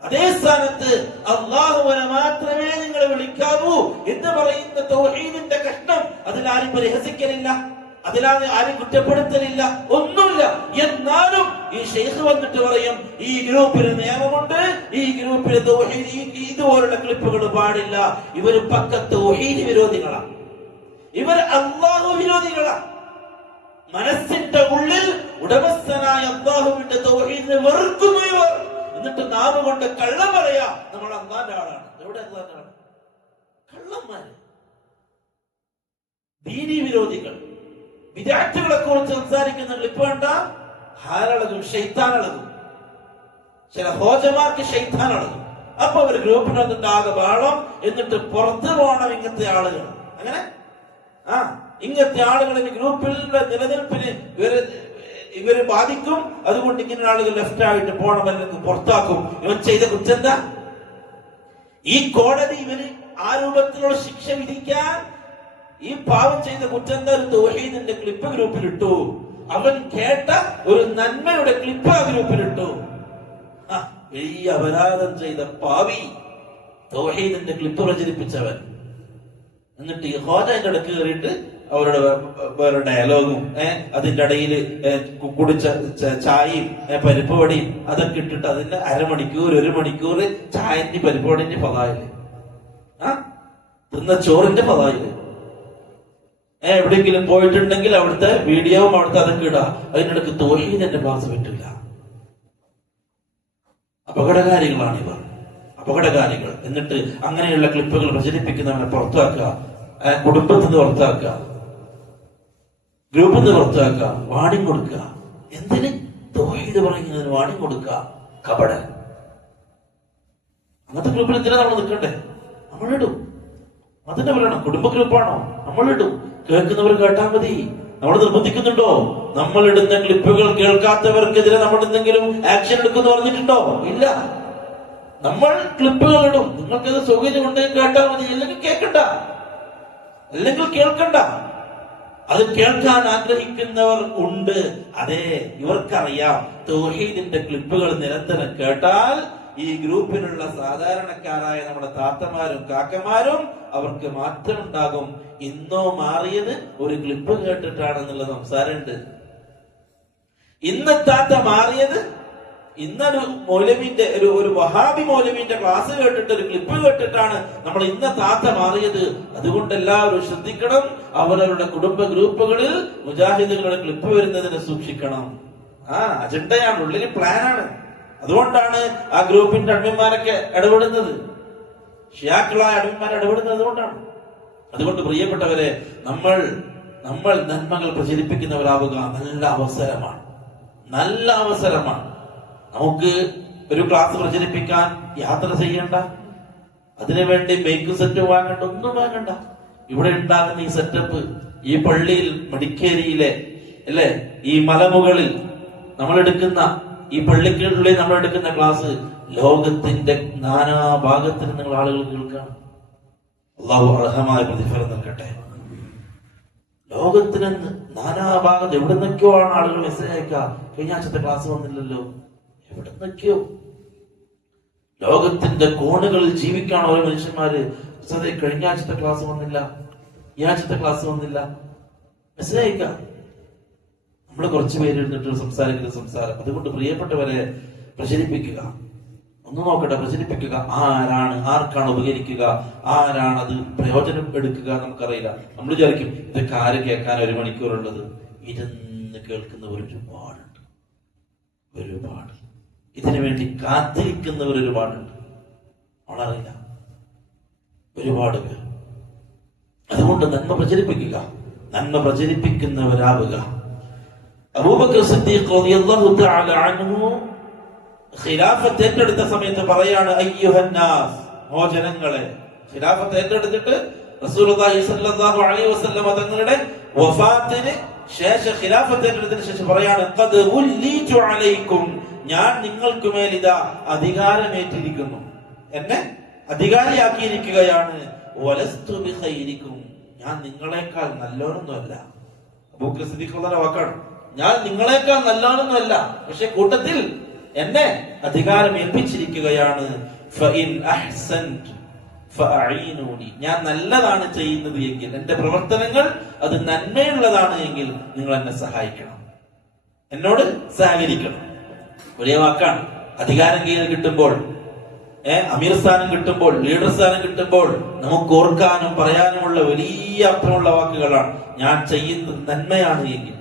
അതേ സ്ഥാനത്ത് അല്ലാഹുവിനെ മാത്രമേ നിങ്ങൾ വിളിക്കാവൂ എന്ന് പറയുന്ന തൗഹീദിന്റെ കഷ്ണം അതിലാരും പരിഹസിക്കലില്ല, അതിലാരും കുറ്റപ്പെടുത്തലില്ല, ഒന്നുമില്ല. എന്നാലും ഈ ഷെയ്ഖ് വന്നിട്ട് പറയും ഈ ഗ്രൂപ്പിന് നിയമമുണ്ട്, ഈ ഗ്രൂപ്പിന് ഇതുപോലുള്ള ക്ലിപ്പുകൾ പാടില്ല. ഇവര് പക്ക തൗഹീദ് വിരോധികളാണ്, ഇവർ അല്ലാഹു വിരോധികളാണ്. മനസ്സിന്റെ ഉള്ളിൽ ഉടമസ്ഥനായ അല്ലാഹുവിന്റെ തൗഹീദിനെ വെറുക്കുന്നു ഇവർ. എന്നിട്ട് നാവ് കൊണ്ട് കള്ളം പറയാ നമ്മൾ അല്ലാഹുവിന്റെ ആളാണ്. എവിടെ അല്ലാഹുവിന്റെ ആളാണ്? കള്ളന്മാര്, ദീനി വിരോധികൾ, വിദ്യാർത്ഥികളെ കുറിച്ച് സംസാരിക്കുന്ന ക്ലിപ്പ് കണ്ട ഹാരളകും, ഷെയ്ത്താനളകും. ചില ഹോജമാർക്ക് ഷെയ്ത്താനളകും. അപ്പൊ അവർ ഗ്രൂപ്പിൽ വന്നിട്ട് ആകെ വാളം. എന്നിട്ട് പുറത്തു പോകണം ഇങ്ങനത്തെ ആളുകൾ. അങ്ങനെ ഇങ്ങനത്തെ ആളുകളിന് ഗ്രൂപ്പിലെ നിലനിൽപ്പിന് ഇവര് ബാധിക്കും. അതുകൊണ്ട് ഇങ്ങനെ ആളുകൾ ലെഫ്റ്റ് ആയിട്ട് പോകണം, അല്ലെങ്കിൽ പുറത്താക്കും. ഇവൻ ചെയ്ത കുറ്റെന്താ? ഈ കോടതി ഇവന് ആ രൂപത്തിലുള്ള ശിക്ഷ വിധിക്കാൻ ഈ പാവം ചെയ്ത കുറ്റെന്താ? ഒരു തൗഹീദിന്റെ ക്ലിപ്പ് ഗ്രൂപ്പിലിട്ടു. അവൻ കേട്ട ഒരു നന്മയുടെ ക്ലിപ്പ് ആ ഗ്രൂപ്പിലിട്ടു. വലിയ അപരാധം ചെയ്ത പാവി, തൗഹീദിന്റെ ക്ലിപ്പ് പ്രചരിപ്പിച്ചവൻ. എന്നിട്ട് ഈ ഹോജന്റെ ഇടക്ക് കയറിയിട്ട് അവരുടെ വേറെ ഡയലോഗും അതിന്റെ ഇടയിൽ കുടിച്ച ചായയും പരിപ്പ് വടിയും അതൊക്കെ ഇട്ടിട്ട് അതിന്റെ അരമണിക്കൂർ ഒരു മണിക്കൂർ ചായന്റെ പരിപ്പ് വടിന്റെ പതായില്, തിന്ന ചോറിന്റെ പതായില്. എവിടെയെങ്കിലും പോയിട്ടുണ്ടെങ്കിൽ അവിടുത്തെ വീഡിയോവും അവിടുത്തെ അതൊക്കെ ഇടാ. അതിനിടക്ക് തൗഹീദിന്റെ ക്ലാസ് പറ്റില്ല. അപകടകാരികളാണ് ഇവർ, അപകടകാരികൾ. എന്നിട്ട് അങ്ങനെയുള്ള ക്ലിപ്പുകൾ പ്രചരിപ്പിക്കുന്നവനെ പുറത്താക്കുക, കുടുംബത്തിൽ നിന്ന് പുറത്താക്കുക, ഗ്രൂപ്പിൽ നിന്ന് പുറത്താക്കുക, വാണിംഗ് കൊടുക്കുക. എന്തിന്? തൗഹീദ് പറയുന്നതിന് വാണിംഗ് കൊടുക്കുക. കപടൻ. അങ്ങനത്തെ ഗ്രൂപ്പിൽ എന്തിനാ നമ്മൾ നിൽക്കണ്ടേ? നമ്മളിടും. അതിന്റെ പറയണം. കുടുംബ ഗ്രൂപ്പാണോ? നമ്മളിടും. കേൾക്കുന്നവർ കേട്ടാൽ മതി. നമ്മൾ നിർബന്ധിക്കുന്നുണ്ടോ? നമ്മൾ ഇടുന്ന ക്ലിപ്പുകൾ കേൾക്കാത്തവർക്കെതിരെ നമ്മൾ എന്തെങ്കിലും ആക്ഷൻ എടുക്കുമെന്ന് പറഞ്ഞിട്ടുണ്ടോ? ഇല്ല. നമ്മൾ ക്ലിപ്പുകൾ ഇടും. നിങ്ങൾക്കത് സൗകര്യം ഉണ്ടെങ്കിൽ കേട്ടാൽ മതി, അല്ലെങ്കിൽ കേൾക്കണ്ട, അല്ലെങ്കിൽ കേൾക്കണ്ട. അത് കേൾക്കാൻ ആഗ്രഹിക്കുന്നവർ ഉണ്ട്. അതെ, ഇവർക്കറിയാം തൗഹീദിന്റെ ക്ലിപ്പുകൾ നിരന്തരം കേട്ടാൽ ഈ ഗ്രൂപ്പിലുള്ള സാധാരണക്കാരായ നമ്മുടെ താത്തമാരും കാക്കമാരും അവർക്ക് മാറ്റമുണ്ടാകും. ഇന്നോ മാറിയത് ഒരു ക്ലിപ്പ് കേട്ടിട്ടാണെന്നുള്ള സംസാരമുണ്ട്. ഇന്ന് താത്ത മാറിയത് ഇന്നൊരു മൗലവിന്റെ ഒരു വഹാബി മൗലവിന്റെ ക്ലാസ് കേട്ടിട്ട് ഒരു ക്ലിപ്പ് കേട്ടിട്ടാണ് നമ്മൾ ഇന്ന താത്ത മാറിയത്. അതുകൊണ്ട് എല്ലാവരും ശ്രദ്ധിക്കണം. അവരവരുടെ കുടുംബ ഗ്രൂപ്പുകളിൽ മുജാഹിദുകളുടെ ക്ലിപ്പ് വരുന്നതിനെ സൂക്ഷിക്കണം. അജണ്ടയാണ്, ഉള്ളിൽ പ്ലാനാണ്. അതുകൊണ്ടാണ് ആ ഗ്രൂപ്പിന്റെ അഡ്മിന്മാരൊക്കെ ഇടപെടുന്നത്, ഷിയാക്കളായ അഡ്മിന്മാർ ഇടപെടുന്നത് അതുകൊണ്ടാണ്. അതുകൊണ്ട് പ്രിയപ്പെട്ടവരെ, നമ്മൾ നന്മകൾ പ്രചരിപ്പിക്കുന്നവരാവുക നല്ല അവസരമാണ്, നല്ല അവസരമാണ്. നമുക്ക് ഒരു ക്ലാസ് പ്രചരിപ്പിക്കാൻ യാത്ര ചെയ്യണ്ട, അതിനുവേണ്ടി മേക്ക് സെറ്റ് വാങ്ങണ്ട, ഒന്നും വാങ്ങണ്ട. ഇവിടെ ഉണ്ടാകുന്ന ഈ സെറ്റപ്പ്, ഈ പള്ളിയിൽ മടിക്കേരിയിലെ അല്ലെ, ഈ മലമുകളിൽ നമ്മൾ എടുക്കുന്ന, ഈ പള്ളിക്കുള്ളിൽ നമ്മൾ എടുക്കുന്ന ക്ലാസ് ലോകത്തിന്റെ നാനാഭാഗത്തിൽ നിങ്ങൾ ആളുകൾ കേൾക്കാം. അള്ളാഹു അർഹമായ പ്രതിഫലം നൽകട്ടെ. ലോകത്തിന് നാനാഭാഗത്ത് എവിടെ നിന്നൊക്കെയോ ആണ് ആളുകൾ മെസ്സേജ് അയക്കുക. കഴിഞ്ഞ ആഴ്ചത്തെ ക്ലാസ് വന്നില്ലല്ലോ, എവിടെ നിന്നൊക്കെയോ ലോകത്തിന്റെ കോണുകളിൽ ജീവിക്കാണ് ഓരോ മനുഷ്യന്മാര്. കഴിഞ്ഞ ആഴ്ചത്തെ ക്ലാസ് വന്നില്ല, ഈ ആഴ്ചത്തെ ക്ലാസ് വന്നില്ല, മെസ്സേജ് അയക്കാം. നമ്മൾ കുറച്ചു പേര് ഇരുന്നിട്ട് സംസാരിക്കുന്ന സംസാരം. അതുകൊണ്ട് പ്രിയപ്പെട്ടവരെ പ്രചരിപ്പിക്കുക, ഒന്ന് നോക്കട്ടെ, പ്രചരിപ്പിക്കുക. ആർക്കാണ് ഉപകരിക്കുക, ആരാണ് അത് പ്രയോജനം എടുക്കുക നമുക്കറിയില്ല. നമ്മൾ വിചാരിക്കും ഇതൊക്കെ ആര് കേൾക്കാൻ 1 മണിക്കൂറുള്ളത്. ഇരുന്ന് കേൾക്കുന്നവർ ഒരുപാടുണ്ട്, ഒരുപാട്. ഇതിനു വേണ്ടി കാത്തിരിക്കുന്നവർ ഒരുപാടുണ്ട്, വളറിയില്ല, ഒരുപാട് പേർ. അതുകൊണ്ട് നന്മ പ്രചരിപ്പിക്കുക, നന്മ പ്രചരിപ്പിക്കുന്നവരാവുക. അബൂബക്കർ സിദ്ദീഖ് റളിയല്ലാഹു തആല അൻഹു ഖിലാഫത്ത് ഏറ്റെടുത്ത സമയത്ത് പറയാണ്, അയ്യുഹന്നാസ്, ഓ ജനങ്ങളെ. ഖിലാഫത്ത് ഏറ്റെടുത്തിട്ട് റസൂലുള്ളാഹി സ്വല്ലല്ലാഹു അലൈഹി വസല്ലം തങ്ങളുടെ വഫാത്തിന് ശേഷം, ഖിലാഫത്ത് ഏറ്റെടുത്തതിന് ശേഷം പറയാണ്, ഖദ് ഉല്ലീതു അലൈക്കും, ഞാൻ നിങ്ങൾക്ക് മേൽ ഇതാ അധികാരമേറ്റിരിക്കുന്നു, എന്നെ അധികാരിയാക്കിയിരിക്കുകയാണ്. വലസ്തു ബിഖൈരിക്കും, ഞാൻ നിങ്ങളെക്കാൾ നല്ലോനൊന്നുമല്ല. അബൂബക്കർ സിദ്ദീഖ് റളിയല്ലാഹു വാക്കാണ്, ഞാൻ നിങ്ങളെക്കാൾ നല്ലോനൊന്നുമല്ല, പക്ഷെ കൂട്ടത്തിൽ എന്നെ അധികാരം ഏൽപ്പിച്ചിരിക്കുകയാണ്. ഫഇൻ അഹ്സൻതു ഫഅഈനൂനി, ഞാൻ നല്ലതാണ് ചെയ്യുന്നത് എങ്കിൽ, എന്റെ പ്രവർത്തനങ്ങൾ അത് നന്മയുള്ളതാണ് എങ്കിൽ നിങ്ങൾ എന്നെ സഹായിക്കണം, എന്നോട് സഹകരിക്കണം. ഒരേ വാക്കാണ്. അധികാരം കയ്യിൽ കിട്ടുമ്പോൾ, അമീർ സ്ഥാനം കിട്ടുമ്പോൾ, ലീഡർ സ്ഥാനം കിട്ടുമ്പോൾ നമുക്ക് ഓർക്കാനും പറയാനുമുള്ള വലിയ അർത്ഥമുള്ള വാക്കുകളാണ്. ഞാൻ ചെയ്യുന്നത് നന്മയാണ് എങ്കിൽ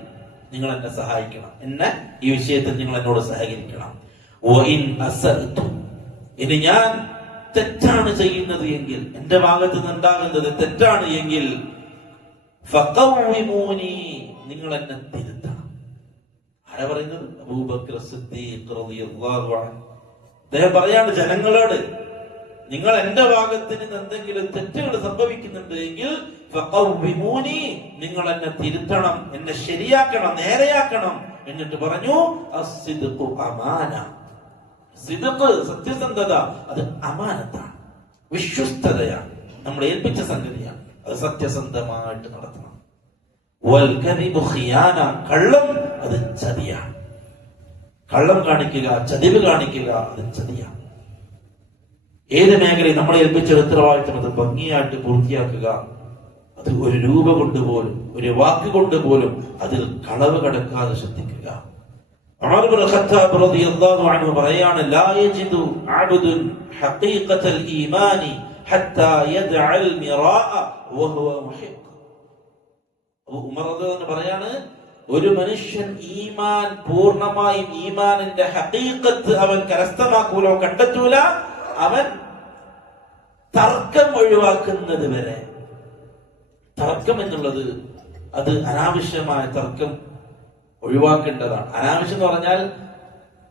നിങ്ങൾ എന്നെ സഹായിക്കണം, എന്നെ ഈ വിഷയത്തിൽ നിങ്ങൾ എന്നോട് സഹകരിക്കണം. ഇനി ഞാൻ തെറ്റാണ് ചെയ്യുന്നത് എങ്കിൽ, എന്റെ ഭാഗത്ത് നിന്നുണ്ടാകുന്നത് തെറ്റാണ് എങ്കിൽ, നിങ്ങൾ എന്നെ തിരുത്തണം. ആരാ പറയുന്നത്? അബൂബക്കർ സിദ്ദീഖ് റളിയല്ലാഹു അൻഹു. അദ്ദേഹം പറയാണ് ജനങ്ങളോട്, നിങ്ങൾ എന്റെ ഭാഗത്തിന് എന്തെങ്കിലും തെറ്റുകൾ സംഭവിക്കുന്നുണ്ട് എങ്കിൽ നിങ്ങൾ എന്നെ തിരുത്തണം, എന്നെ ശരിയാക്കണം, നേരെയാക്കണം. എന്നിട്ട് പറഞ്ഞു, അസ്സിദ്ഖു അമാന, സിദ്ഖ് സത്യസന്ധത അത് അമാനത്താണ്, വിശ്വസ്തതയാണ്, നമ്മൾ ഏൽപ്പിച്ച സംഗതിയാണ്, അത് സത്യസന്ധമായിട്ട് നടത്തണം. വൽ കദിബു ഖിയാന, കള്ളം അത് ചതിയാണ്. കള്ളം കാണിക്കുക, ചതിവ് കാണിക്കുക, അത് ചതിയാണ്. ഏത് മേഖലയും നമ്മളെ ഏൽപ്പിച്ച ഉത്തരവാദിത്തം അത് ഭംഗിയായിട്ട് പൂർത്തിയാക്കുക. അത് ഒരു രൂപ കൊണ്ട് പോലും, ഒരു വാക്ക് കൊണ്ട് പോലും അതിൽ കളവ് കടക്കാതെ ശ്രദ്ധിക്കുക. ഉമർ ഇബ്നു ഖത്താബ് റളിയല്ലാഹു അൻഹു പറയാണ്, ലാ യജിദു അബ്ദുൻ ഹഖീഖത്തൽ ഈമാനി ഹത്താ യദ്അൽ മിറാഅ വഹുവ മുഹിഖ്. ഉമർ റളിയല്ലാഹു പറയാണ്, ഒരു മനുഷ്യൻ ഈമാൻ പൂർണ്ണമായും, ഈമാനിന്റെ ഹഖീഖത്ത് അവൻ കരസ്ഥമാക്കൂലോ, കണ്ടെത്തൂല, അവൻ തർക്കം ഒഴിവാക്കുന്നത് വരെ. തർക്കം എന്നുള്ളത് അത് അനാവശ്യമായ തർക്കം ഒഴിവാക്കേണ്ടതാണ്. അനാവശ്യം എന്ന് പറഞ്ഞാൽ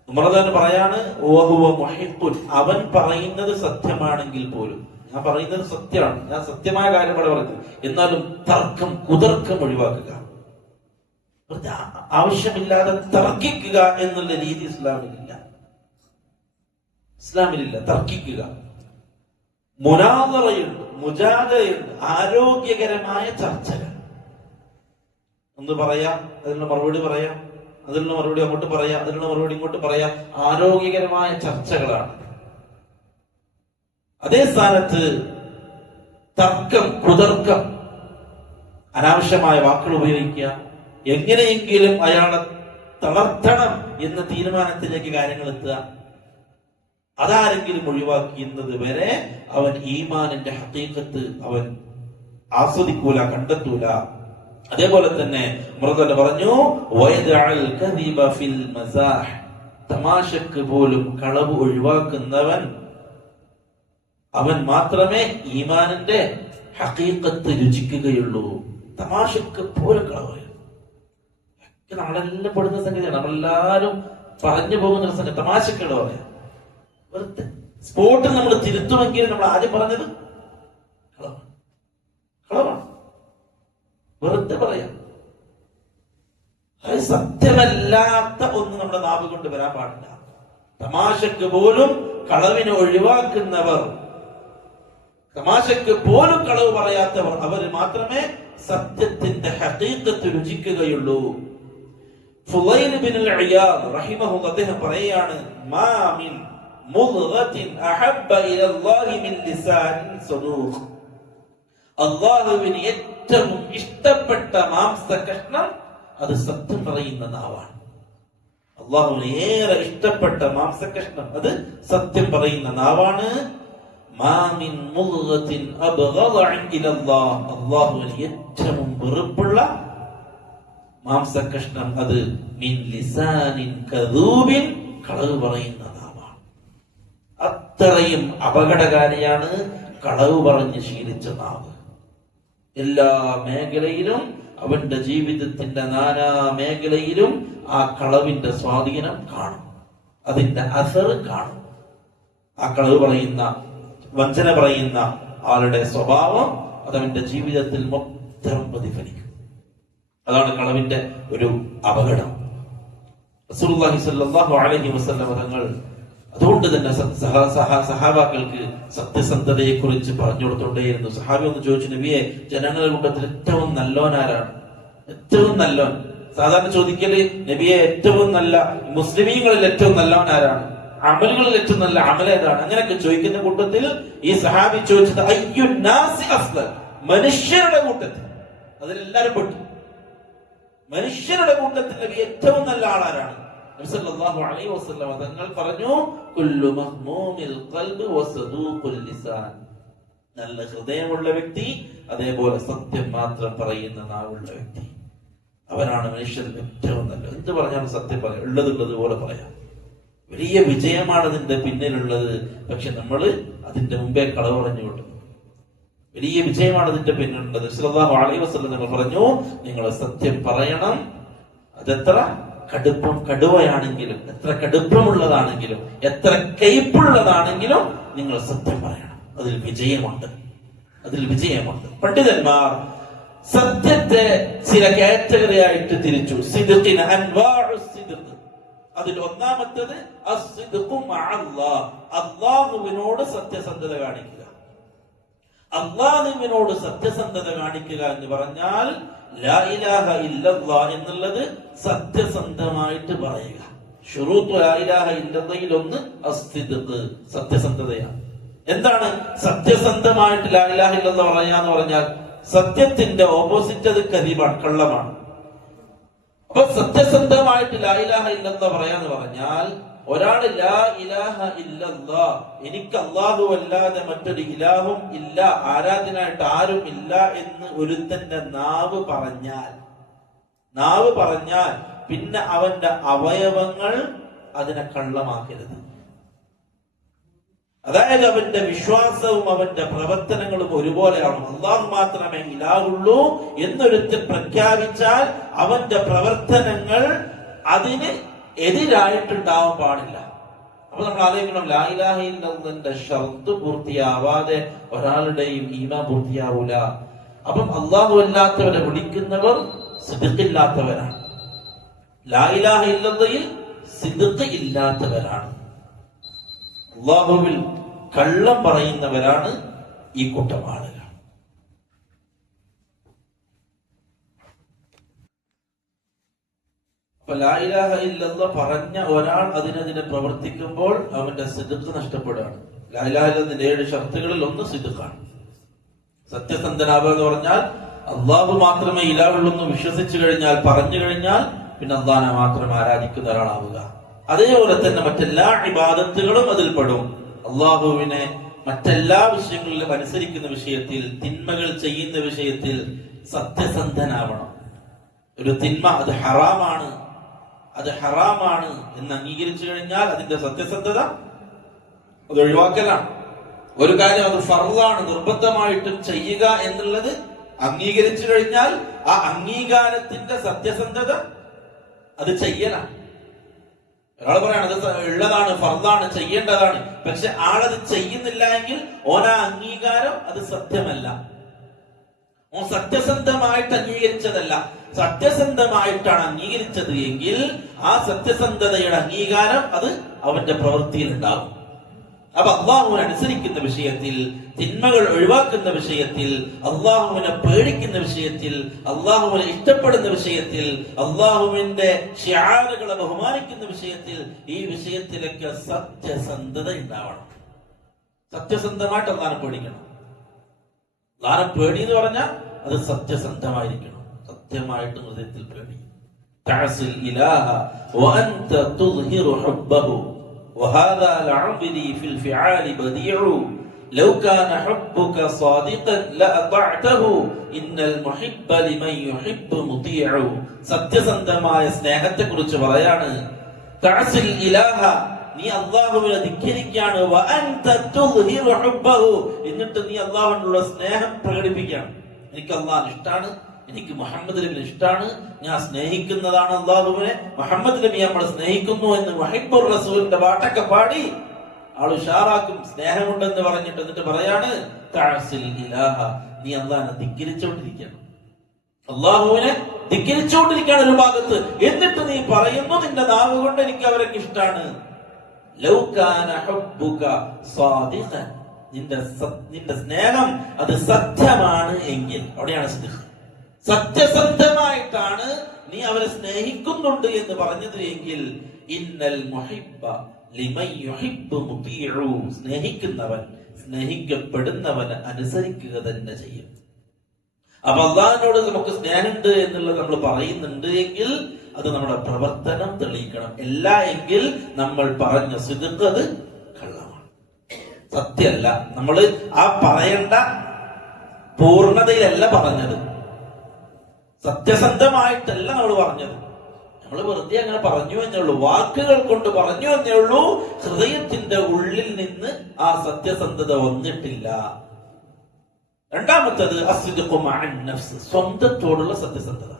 ഉമർ പറയാണ്, വഹുവ മുഹിഖുൻ, അവൻ പറയുന്നത് സത്യമാണെങ്കിൽ പോലും, ഞാൻ പറയുന്നത് സത്യമാണ്, ഞാൻ സത്യമായ കാര്യമാണ് പറയുന്നത്, എന്നാലും തർക്കം, കുതർക്കം ഒഴിവാക്കുക. ആവശ്യമില്ലാതെ തർക്കിക്കുക എന്നുള്ള രീതി ഇസ്ലാമിലില്ല. തർക്കിക്കുക, മുനാദറയുണ്ട്, മുജാദലയുണ്ട്, ആരോഗ്യകരമായ ചർച്ചകൾ. ഒന്ന് പറയാം, അതിനുള്ള മറുപടി പറയാം, അതിനുള്ള മറുപടി അങ്ങോട്ട് പറയാം, അതിനുള്ള മറുപടി ഇങ്ങോട്ട് പറയാം. ആരോഗ്യകരമായ ചർച്ചകളാണ്. അതേ സ്ഥാനത്ത് തർക്കം, കുതർക്കം, അനാവശ്യമായ വാക്കുകൾ ഉപയോഗിക്കുക, എങ്ങനെയെങ്കിലും അയാളെ തളർത്തണം എന്ന തീരുമാനത്തിലേക്ക് കാര്യങ്ങൾ എത്തുക, അതാരെങ്കിലും ഒഴിവാക്കിയെന്നത് വരെ അവൻ ഈമാനിന്റെ ഹഖീഖത്ത് അവൻ ആസ്വദിക്കൂല, കണ്ടെത്തൂല. അതേപോലെ തന്നെ മൃദുല പറഞ്ഞു, വയദഅൽ കദിബ ഫിൽ മസാഹ്, തമാശക്ക് പോലും കളവ് ഒഴിവാക്കുന്നവൻ, അവൻ മാത്രമേ ഈമാനിന്റെ ഹഖീഖത്ത് രുചിക്കുകയുള്ളൂ. തമാശക്ക് പോലും കളവ്, നമ്മളെല്ലാം പെടുന്ന സംഗതിയാണ്, നമ്മളെല്ലാരും പറഞ്ഞു പോകുന്ന ഒരു സംഗതി. തമാശക്കുള്ള പറയാം, വെറുതെ സ്പോട്ടിൽ നമ്മൾ തിരുത്തുമെങ്കിലും നമ്മൾ ആദ്യം പറഞ്ഞത് കളവാണ്, കളവാണ്, വെറുതെ പറയാം. അത് സത്യമല്ലാത്ത ഒന്നും നമ്മുടെ നാവ് കൊണ്ട് വരാൻ പാടില്ല. തമാശക്ക് പോലും കളവിനെ ഒഴിവാക്കുന്നവർ, തമാശക്ക് പോലും കളവ് പറയാത്തവർ, അവർ മാത്രമേ സത്യത്തിന്റെ ഹഖീഖത്ത് രുചിക്കുകയുള്ളൂ. ഫുളൈൽ ഇബ്നുൽ ഇയാദ് റഹിമഹുല്ലാഹ് അദ്ദേഹം പറയാണ്, മാ മിൻ മുദ്ഗത്തിൻ അഹബ്ബ ഇലല്ലാഹി മിൻ ലിസാനിൻ സദൂഖ്. അള്ളാഹുവിന് ഏറ്റവും ഇഷ്ടപ്പെട്ട മാംസ കഷ്ണം അത് സത്യം പറയുന്ന നാവാണ്. അള്ളാഹുവിന് ഏറെ ഇഷ്ടപ്പെട്ട മാംസ കഷ്ണം അത് സത്യം പറയുന്ന നാവാണ്. അള്ളാഹുവിന് ഏറ്റവും വെറുപ്പുള്ള മാംസ കഷ്ണം അത് മിൻ ലിസാനിൻ കദൂബിൻ, കളവ് പറയുന്ന നാവാണ്. അത്രയും അപകടകാരിയാണ് കളവ് പറഞ്ഞ് ശീലിച്ച നാവ്. എല്ലാ മേഖലയിലും, അവന്റെ ജീവിതത്തിന്റെ നാനാ മേഖലയിലും ആ കളവിന്റെ സ്വാധീനം കാണും, അതിന്റെ അസർ കാണും. ആ കളവ് പറയുന്ന, വഞ്ചന പറയുന്ന ആളുടെ സ്വഭാവം അതവന്റെ ജീവിതത്തിൽ മൊത്തം പ്രതിഫലിക്കും. അതാണ് കളവിന്റെ ഒരു അപകടം. റസൂലുള്ളാഹി സ്വല്ലല്ലാഹു അലൈഹി വസല്ലം തങ്ങൾ അതുകൊണ്ട് തന്നെ സഹാബാക്കൾക്ക് സത്യസന്ധതയെ കുറിച്ച് പറഞ്ഞു കൊടുത്തോണ്ടേയിരുന്നു. സഹാബി ഒന്ന് ചോദിച്ചു, നബിയെ, ജനങ്ങളുടെ കൂട്ടത്തിൽ ഏറ്റവും നല്ലോനാരാണ്? ഏറ്റവും നല്ലോൻ. സാധാരണ ചോദിക്കല്, നബിയെ, ഏറ്റവും നല്ല മുസ്ലിമീങ്ങളിൽ ഏറ്റവും നല്ലവൻ ആരാണ്? അമലുകളിൽ ഏറ്റവും നല്ല അമലേതാണ്? അങ്ങനെയൊക്കെ ചോദിക്കുന്ന കൂട്ടത്തിൽ ഈ സഹാബി ചോദിച്ചത് അയ്യുന്നാസി അഫ്ളൽ, മനുഷ്യരുടെ കൂട്ടത്തിൽ. അതിലെല്ലാരും പെട്ടു. മനുഷ്യരുടെ കൂട്ടത്തിൽ നബി ഏറ്റവും നല്ല ആളാരാണ്? നബി സല്ലല്ലാഹു അലൈഹി വസല്ലം തങ്ങൾ പറഞ്ഞു, കുല്ലു മഹ്മൂമിൽ ഖൽബ് വസദൂഖുൽ ലിസാൻ. നല്ല ഹൃദയമുള്ള വ്യക്തി, അതേപോലെ സത്യം മാത്രം പറയുന്ന നാവുള്ള വ്യക്തി, അവനാണ് മനുഷ്യരിൽ ഏറ്റവും നല്ലത്. എന്ത് പറഞ്ഞാലും സത്യം പറയാം, ഉള്ളത് പോലെ പറയാം. വലിയ വിജയമാണ് അതിന്റെ പിന്നിലുള്ളത്. പക്ഷെ നമ്മൾ അതിന്റെ മുമ്പേ കളവ് പറഞ്ഞു വിട്ടു. വലിയ വിജയമാണ് അതിന്റെ പിന്നിലുള്ളത്. സല്ലല്ലാഹു അലൈഹി വസല്ലം നിങ്ങൾ പറഞ്ഞു, നിങ്ങൾ സത്യം പറയണം. അതെത്ര കടുവയാണെങ്കിലും, എത്ര കടുപ്പമുള്ളതാണെങ്കിലും, എത്ര കയ്പുള്ളതാണെങ്കിലും നിങ്ങൾ സത്യം പറയണം. അതിൽ വിജയമുണ്ട്, അതിൽ വിജയമുണ്ട്. പണ്ഡിതന്മാർ സത്യത്തെ ചില കാറ്റഗറി ആയിട്ട് തിരിച്ചു. സിദ്ഖിന് അൻവാഉ സിദ്ഖ്. അതിൽ ഒന്നാമത്തേത് അസ്സിദ്ഖു മഅല്ലാഹ്, അല്ലാഹുവിനോട് സത്യസന്ധത കാണിക്കുക. അല്ലാഹുവിനോട് സത്യസന്ധത കാണിക്കുക എന്ന് പറഞ്ഞാൽ ലാ ഇലാഹ ഇല്ലല്ലാഹ് എന്നുള്ളത് സത്യസന്ധമായിട്ട് പറയുക. ശുറൂത്ത് ലാ ഇലാഹ ഇല്ലല്ലാഹയിൽ ഒന്ന് അസ്സിദ്ഖ്, സത്യസന്ധതയാണ്. എന്താണ് സത്യസന്ധമായിട്ട് ലാ ഇലാഹ ഇല്ലല്ലാഹ് പറയാന്ന് പറഞ്ഞാൽ? സത്യത്തിന്റെ ഓപ്പോസിറ്റ് അത് കദിബാണ്, കള്ളമാണ്. അപ്പൊ സത്യസന്ധമായിട്ട് ലാ ഇലാഹ ഇല്ലല്ലാഹ് പറയാന്ന് പറഞ്ഞാൽ, ഒരാള് ലാ ഇലാഹ ഇല്ലല്ലാഹ്, എനിക്ക് അല്ലാഹു അല്ലാതെ മറ്റൊരു ഇലാഹും ഇല്ല, ആരാധനായിട്ട് ആരും ഇല്ല എന്ന് ഒരുത്തന്റെ നാവ് പറഞ്ഞാൽ പിന്നെ അവന്റെ അവയവങ്ങൾ അതിനെ കള്ളമാക്കരുത്. അതായത് അവന്റെ വിശ്വാസവും അവന്റെ പ്രവർത്തനങ്ങളും ഒരുപോലെയാണ്. അല്ലാഹു മാത്രമേ ഇലാഹുള്ളൂ എന്നൊരുത്തൻ പ്രഖ്യാപിച്ചാൽ അവന്റെ പ്രവർത്തനങ്ങൾ അതിന് എതിരായിട്ടുണ്ടാവാൻ പാടില്ല. അപ്പൊ നമ്മൾ ആലോചിക്കണം, ലാ ഇലാഹ ഇല്ലല്ലാഹുവിന്റെ ഷർത്ത് പൂർത്തിയാവാതെ ഒരാളുടെയും ഈമാൻ പൂർത്തിയാവൂല. അപ്പം അല്ലാഹു അല്ലാത്തവരെ വിളിക്കുന്നവർ സിദ്ഖില്ലാത്തവരാണ്. ലാ ഇലാഹ ഇല്ലല്ലാഹയിൽ സിദ്ഖ് ഇല്ലാത്തവരാണ്. അല്ലാഹുവിൽ കള്ളം പറയുന്നവരാണ് ഈ കൂട്ടം ആളുകൾ. അപ്പൊ ലാ ഇലാഹ ഇല്ലല്ലാഹ് പറഞ്ഞ ഒരാൾ അതിനെതിരെ പ്രവർത്തിക്കുമ്പോൾ അവന്റെ സിദ്ഖ് നഷ്ടപ്പെടുകയാണ്. ലാ ഇലാഹ ഇല്ലല്ലാഹിന്റെ 7 ഷർത്തുകളിൽ ഒന്ന് സിദ്ഖാണ്. സത്യസന്ധനാവുക എന്ന് പറഞ്ഞാൽ അല്ലാഹു മാത്രമേ ഇലാഹുള്ളൂ എന്ന് വിശ്വസിച്ചു കഴിഞ്ഞാൽ, പറഞ്ഞു കഴിഞ്ഞാൽ പിന്നെ അല്ലാഹനെ മാത്രം ആരാധിക്കുന്ന ഒരാളാവുക. അതേപോലെ തന്നെ മറ്റെല്ലാ ഇബാദത്തുകളും അതിൽപ്പെടും. അല്ലാഹുവിനെ മറ്റെല്ലാ വിഷയങ്ങളിലും അനുസരിക്കുന്ന വിഷയത്തിൽ, തിന്മകൾ ചെയ്യുന്ന വിഷയത്തിൽ സത്യസന്ധനാവണം. ഒരു തിന്മ അത് ഹറാമാണ് എന്ന് അംഗീകരിച്ചു കഴിഞ്ഞാൽ അതിന്റെ സത്യസന്ധത അത് ഒഴിവാക്കലാണ്. ഒരു കാര്യം അത് ഫർളാണ്, നിർബന്ധമായിട്ടും ചെയ്യുക എന്നുള്ളത് അംഗീകരിച്ചു കഴിഞ്ഞാൽ ആ അംഗീകാരത്തിന്റെ സത്യസന്ധത അത് ചെയ്യലാണ്. ഒരാൾ പറയാണ് അത് ഉള്ളതാണ്, ഫർളാണ്, ചെയ്യേണ്ടതാണ്. പക്ഷെ ആളത് ചെയ്യുന്നില്ല എങ്കിൽ ഓനാ അംഗീകാരം അത് സത്യമല്ല, ഓൻ സത്യസന്ധമായിട്ട് അംഗീകരിച്ചതല്ല. സത്യസന്ധമായിട്ടാണ് അംഗീകരിച്ചത് എങ്കിൽ ആ സത്യസന്ധതയുടെ അംഗീകാരം അത് അവന്റെ പ്രവൃത്തിയിൽ ഉണ്ടാകും. അപ്പൊ അള്ളാഹുവിനെ അനുസരിക്കുന്ന വിഷയത്തിൽ, തിന്മകൾ ഒഴിവാക്കുന്ന വിഷയത്തിൽ, അള്ളാഹുവിനെ പേടിക്കുന്ന വിഷയത്തിൽ, അള്ളാഹുവിനെ ഇഷ്ടപ്പെടുന്ന വിഷയത്തിൽ, അള്ളാഹുവിന്റെ ശിആറുകളെ ബഹുമാനിക്കുന്ന വിഷയത്തിൽ, ഈ വിഷയത്തിലൊക്കെ സത്യസന്ധത ഉണ്ടാവണം. സത്യസന്ധമായിട്ട് അള്ളാഹുവിനെ പേടിക്കണം. അള്ളാഹനെ പേടി എന്ന് പറഞ്ഞാൽ അത് സത്യസന്ധമായിരിക്കണം, സത്യമായിട്ട് ഹൃദയത്തിൽ പേടി. തഅസിൽ ഇലാഹ വഅൻത തുദ്ഹിറു ഹുബ്ബഹു വഹാദാ ലഅംരി ഫിൽ ഫിആലി ബദീഉ ലൗ കാന ഹുബ്ബുക സാദിഖൻ ലഅതഅതഹു ഇന്നൽ മുഹിബ്ബ ലിമൻ യുഹിബ്ബു മുതീഉ. സത്യസന്ധമായ സ്നേഹത്തെ കുറിച്ച് പറയാണ്. തഅസിൽ ഇലാഹ, നീ അല്ലാഹുവിനെ ധിക്കരിക്കുകയാണ്. വഅൻത തുദ്ഹിറു ഹുബ്ബഹു, എന്നിട്ട് നീ അല്ലാഹുവിനുള്ള സ്നേഹം പ്രകടിപ്പിക്കുകയാണ്. എനിക്ക് അല്ലാഹുവിനെ ഇഷ്ടമാണ്, എനിക്ക് മുഹമ്മദ് നബിയെ ഇഷ്ടമാണ്, ഞാൻ സ്നേഹിക്കുന്നതാണ് അല്ലാഹുവിനെ, മുഹമ്മദ് നബി നമ്മൾ സ്നേഹിക്കുന്നു എന്ന് മുഹിബ്ബുർ റസൂലിന്റെ പാട്ടൊക്കെ പാടി ആൾ ഉഷാറാക്കും, സ്നേഹമുണ്ടെന്ന് പറഞ്ഞിട്ട്. എന്നിട്ട് പറയാണ് തഅസിൽ ഇലാഹ, നീ അല്ലാഹുവിനെ ധിക്കരിച്ചുകൊണ്ടിരിക്കുകയാണ്, അല്ലാഹുവിനെ ധിക്കരിച്ചുകൊണ്ടിരിക്കുകയാണ് ഒരു ഭാഗത്ത്. എന്നിട്ട് നീ പറയുന്നു നിന്റെ നാവ് കൊണ്ട് എനിക്ക് അവരൊക്കെ ഇഷ്ടമാണ്. ലൗ കാന ഹുബ്ബുക സാദിഖൻ, നിന്റെ സ്നേഹം അത് സത്യമാണ് എങ്കിൽ, അവിടെയാണ് സിദ്ഖ്. സത്യസന്ധമായിട്ടാണ് നീ അവരെ സ്നേഹിക്കുന്നുണ്ട് എന്ന് പറഞ്ഞത് എങ്കിൽ, ഇന്നൽ മുഹിബ്ബ ലിമൻ യുഹിബ്ബു മുതീഉ, സ്നേഹിക്കുന്നവൻ സ്നേഹിക്കപ്പെടുന്നവന് അനുസരിക്കുക തന്നെ ചെയ്യും. അപ്പൊ അല്ലാഹുവിനോട് നമുക്ക് സ്നേഹമുണ്ട് എന്നുള്ളത് നമ്മൾ പറയുന്നുണ്ട് എങ്കിൽ അത് നമ്മുടെ പ്രവർത്തനം തെളിയിക്കണം. അല്ല എങ്കിൽ നമ്മൾ പറഞ്ഞ സിദ്ഖ് അത് കള്ളമാണ്, സത്യമല്ല. നമ്മൾ ആ പറയേണ്ട പൂർണ്ണതയിലല്ല പറഞ്ഞത്, സത്യസന്ധമായിട്ടല്ല നമ്മൾ പറഞ്ഞത്. നമ്മൾ വെറുതെ അങ്ങനെ പറഞ്ഞു എന്നേ ഉള്ളൂ, വാക്കുകൾ കൊണ്ട് പറഞ്ഞു എന്നേ ഉള്ളൂ. ഹൃദയത്തിന്റെ ഉള്ളിൽ നിന്ന് ആ സത്യസന്ധത വന്നിട്ടില്ല. രണ്ടാമത്തത് അസ്ദിഖു മഅൻ നഫ്സ്, സ്വന്തത്തോടുള്ള സത്യസന്ധത.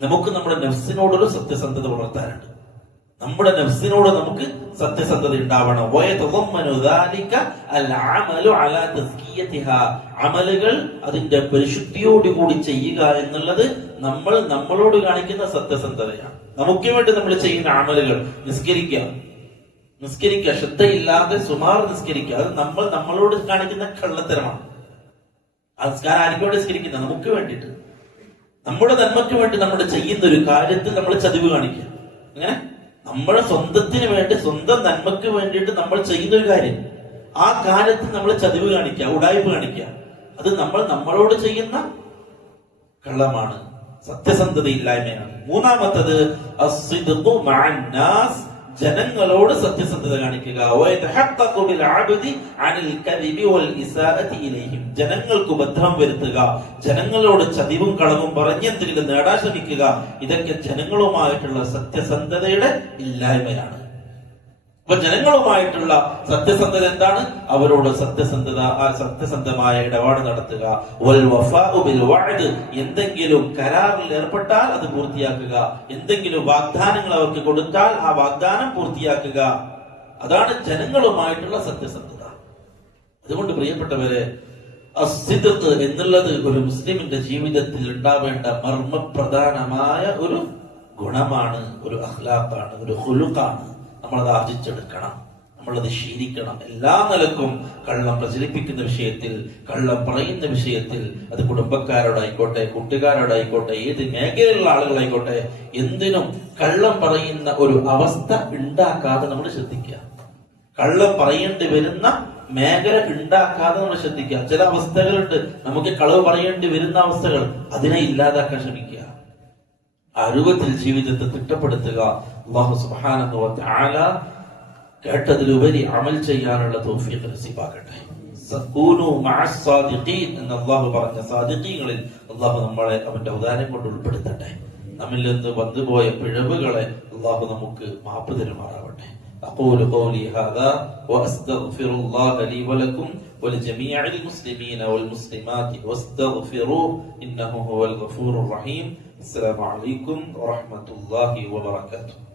നമുക്ക് നമ്മുടെ നഫ്സിനോടൊരു സത്യസന്ധത വളർത്താനുണ്ട്. നമ്മുടെ നഫ്സിനോട് നമുക്ക് സത്യസന്ധത ഉണ്ടാവണം. അമലുകൾ അതിന്റെ പരിശുദ്ധിയോടുകൂടി ചെയ്യുക എന്നുള്ളത് നമ്മൾ നമ്മളോട് കാണിക്കുന്ന സത്യസന്ധതയാണ്. നമുക്ക് വേണ്ടി നമ്മൾ ചെയ്യുന്ന അമലുകൾ, നിസ്കരിക്കുക ശ്രദ്ധയില്ലാതെ സുമാർ നിസ്കരിക്കുക, അത് നമ്മൾ നമ്മളോട് കാണിക്കുന്ന കള്ളത്തരമാണ്. നിസ്കാരം ആർക്കും വേണ്ടി നിസ്കരിക്കുന്ന, നമുക്ക് വേണ്ടിയിട്ട്, നമ്മുടെ നന്മയ്ക്ക് വേണ്ടി നമ്മൾ ചെയ്യുന്ന ഒരു കാര്യത്തിൽ നമ്മൾ ചതിവ് കാണിക്കുക. അങ്ങനെ നമ്മുടെ സ്വന്തത്തിന് വേണ്ടി, സ്വന്തം നന്മയ്ക്ക് വേണ്ടിയിട്ട് നമ്മൾ ചെയ്യുന്ന ഒരു കാര്യം, ആ കാര്യത്തിൽ നമ്മൾ ചതിവ് കാണിക്കുക, ഉടായ്പ കാണിക്കുക, അത് നമ്മൾ നമ്മളോട് ചെയ്യുന്ന കള്ളമാണ്, സത്യസന്ധതയില്ലായ്മയാണ്. മൂന്നാമത്തത് അസ്ദിഖു മഅൻ നാസ്, ജനങ്ങളോട് സത്യസന്ധത കാണിക്കുക. ജനങ്ങൾക്ക് ഉപദ്രവം വരുത്തുക, ജനങ്ങളോട് ചതിവും കളവും പറഞ്ഞ് എന്തെങ്കിലും നേടാൻ ശ്രമിക്കുക, ഇതൊക്കെ ജനങ്ങളുമായിട്ടുള്ള സത്യസന്ധതയുടെ ഇല്ലായ്മയാണ്. അപ്പൊ ജനങ്ങളുമായിട്ടുള്ള സത്യസന്ധത എന്താണ്? അവരോട് സത്യസന്ധത, ആ സത്യസന്ധമായ ഇടപാട് നടത്തുക. എന്തെങ്കിലും കരാറിൽ ഏർപ്പെട്ടാൽ അത് പൂർത്തിയാക്കുക, എന്തെങ്കിലും വാഗ്ദാനങ്ങൾ അവർക്ക് കൊടുത്താൽ ആ വാഗ്ദാനം പൂർത്തിയാക്കുക. അതാണ് ജനങ്ങളുമായിട്ടുള്ള സത്യസന്ധത. അതുകൊണ്ട് പ്രിയപ്പെട്ടവരെ, അസ്ദിഖ് എന്നുള്ളത് ഒരു മുസ്ലിമിന്റെ ജീവിതത്തിൽ ഉണ്ടാവേണ്ട മർമ്മപ്രധാനമായ ഒരു ഗുണമാണ്, ഒരു അഖ്ലാഖാണ്, ഒരു ഖുലുഖാണ്. നമ്മളത് ആർജിച്ചെടുക്കണം, നമ്മളത് ശീലിക്കണം. എല്ലാ നിലക്കും കള്ളം പ്രചരിപ്പിക്കുന്ന വിഷയത്തിൽ, കള്ളം പറയുന്ന വിഷയത്തിൽ, അത് കുടുംബക്കാരോടായിക്കോട്ടെ, കൂട്ടുകാരോടായിക്കോട്ടെ, ഏത് മേഖലയിലുള്ള ആളുകളായിക്കോട്ടെ, എന്തിനും കള്ളം പറയുന്ന ഒരു അവസ്ഥ ഉണ്ടാക്കാതെ നമ്മൾ ശ്രദ്ധിക്കുക. കള്ളം പറയേണ്ടി വരുന്ന മേഖല ഉണ്ടാക്കാതെ നമ്മൾ ശ്രദ്ധിക്കുക. ചില അവസ്ഥകളുണ്ട്, നമുക്ക് കളവ് പറയേണ്ടി വരുന്ന അവസ്ഥകൾ, അതിനെ ഇല്ലാതാക്കാൻ ശ്രമിക്കുക. ആ രൂപത്തിൽ ജീവിതത്തെ തിട്ടപ്പെടുത്തുക. അല്ലാഹു സുബ്ഹാനഹു വ തആല കേട്ടതിലുപരി അമൽ ചെയ്യാനുള്ള തൗഫീഖ് നസീബാക്കട്ടെ. സകൂനു മഅസ് സാദിഖീൻ എന്ന് അല്ലാഹു പറഞ്ഞ സാദിഖീങ്ങളിൽ അല്ലാഹു നമ്മളെ അവന്റെ ഔദാര്യം കൊണ്ട് ഉൾപ്പെടുത്തട്ടെ. നമ്മിൽ നിന്ന് വന്നുപോയ പിഴവുകളെ അല്ലാഹു നമുക്ക് മാപ്പ് തരുമാറാവട്ടെ. أقول قولي هذا وأستغفر الله لي ولكم ولجميع المسلمين والمسلمات واستغفروه إنه هو الغفور الرحيم. السلام عليكم ورحمة الله وبركاته.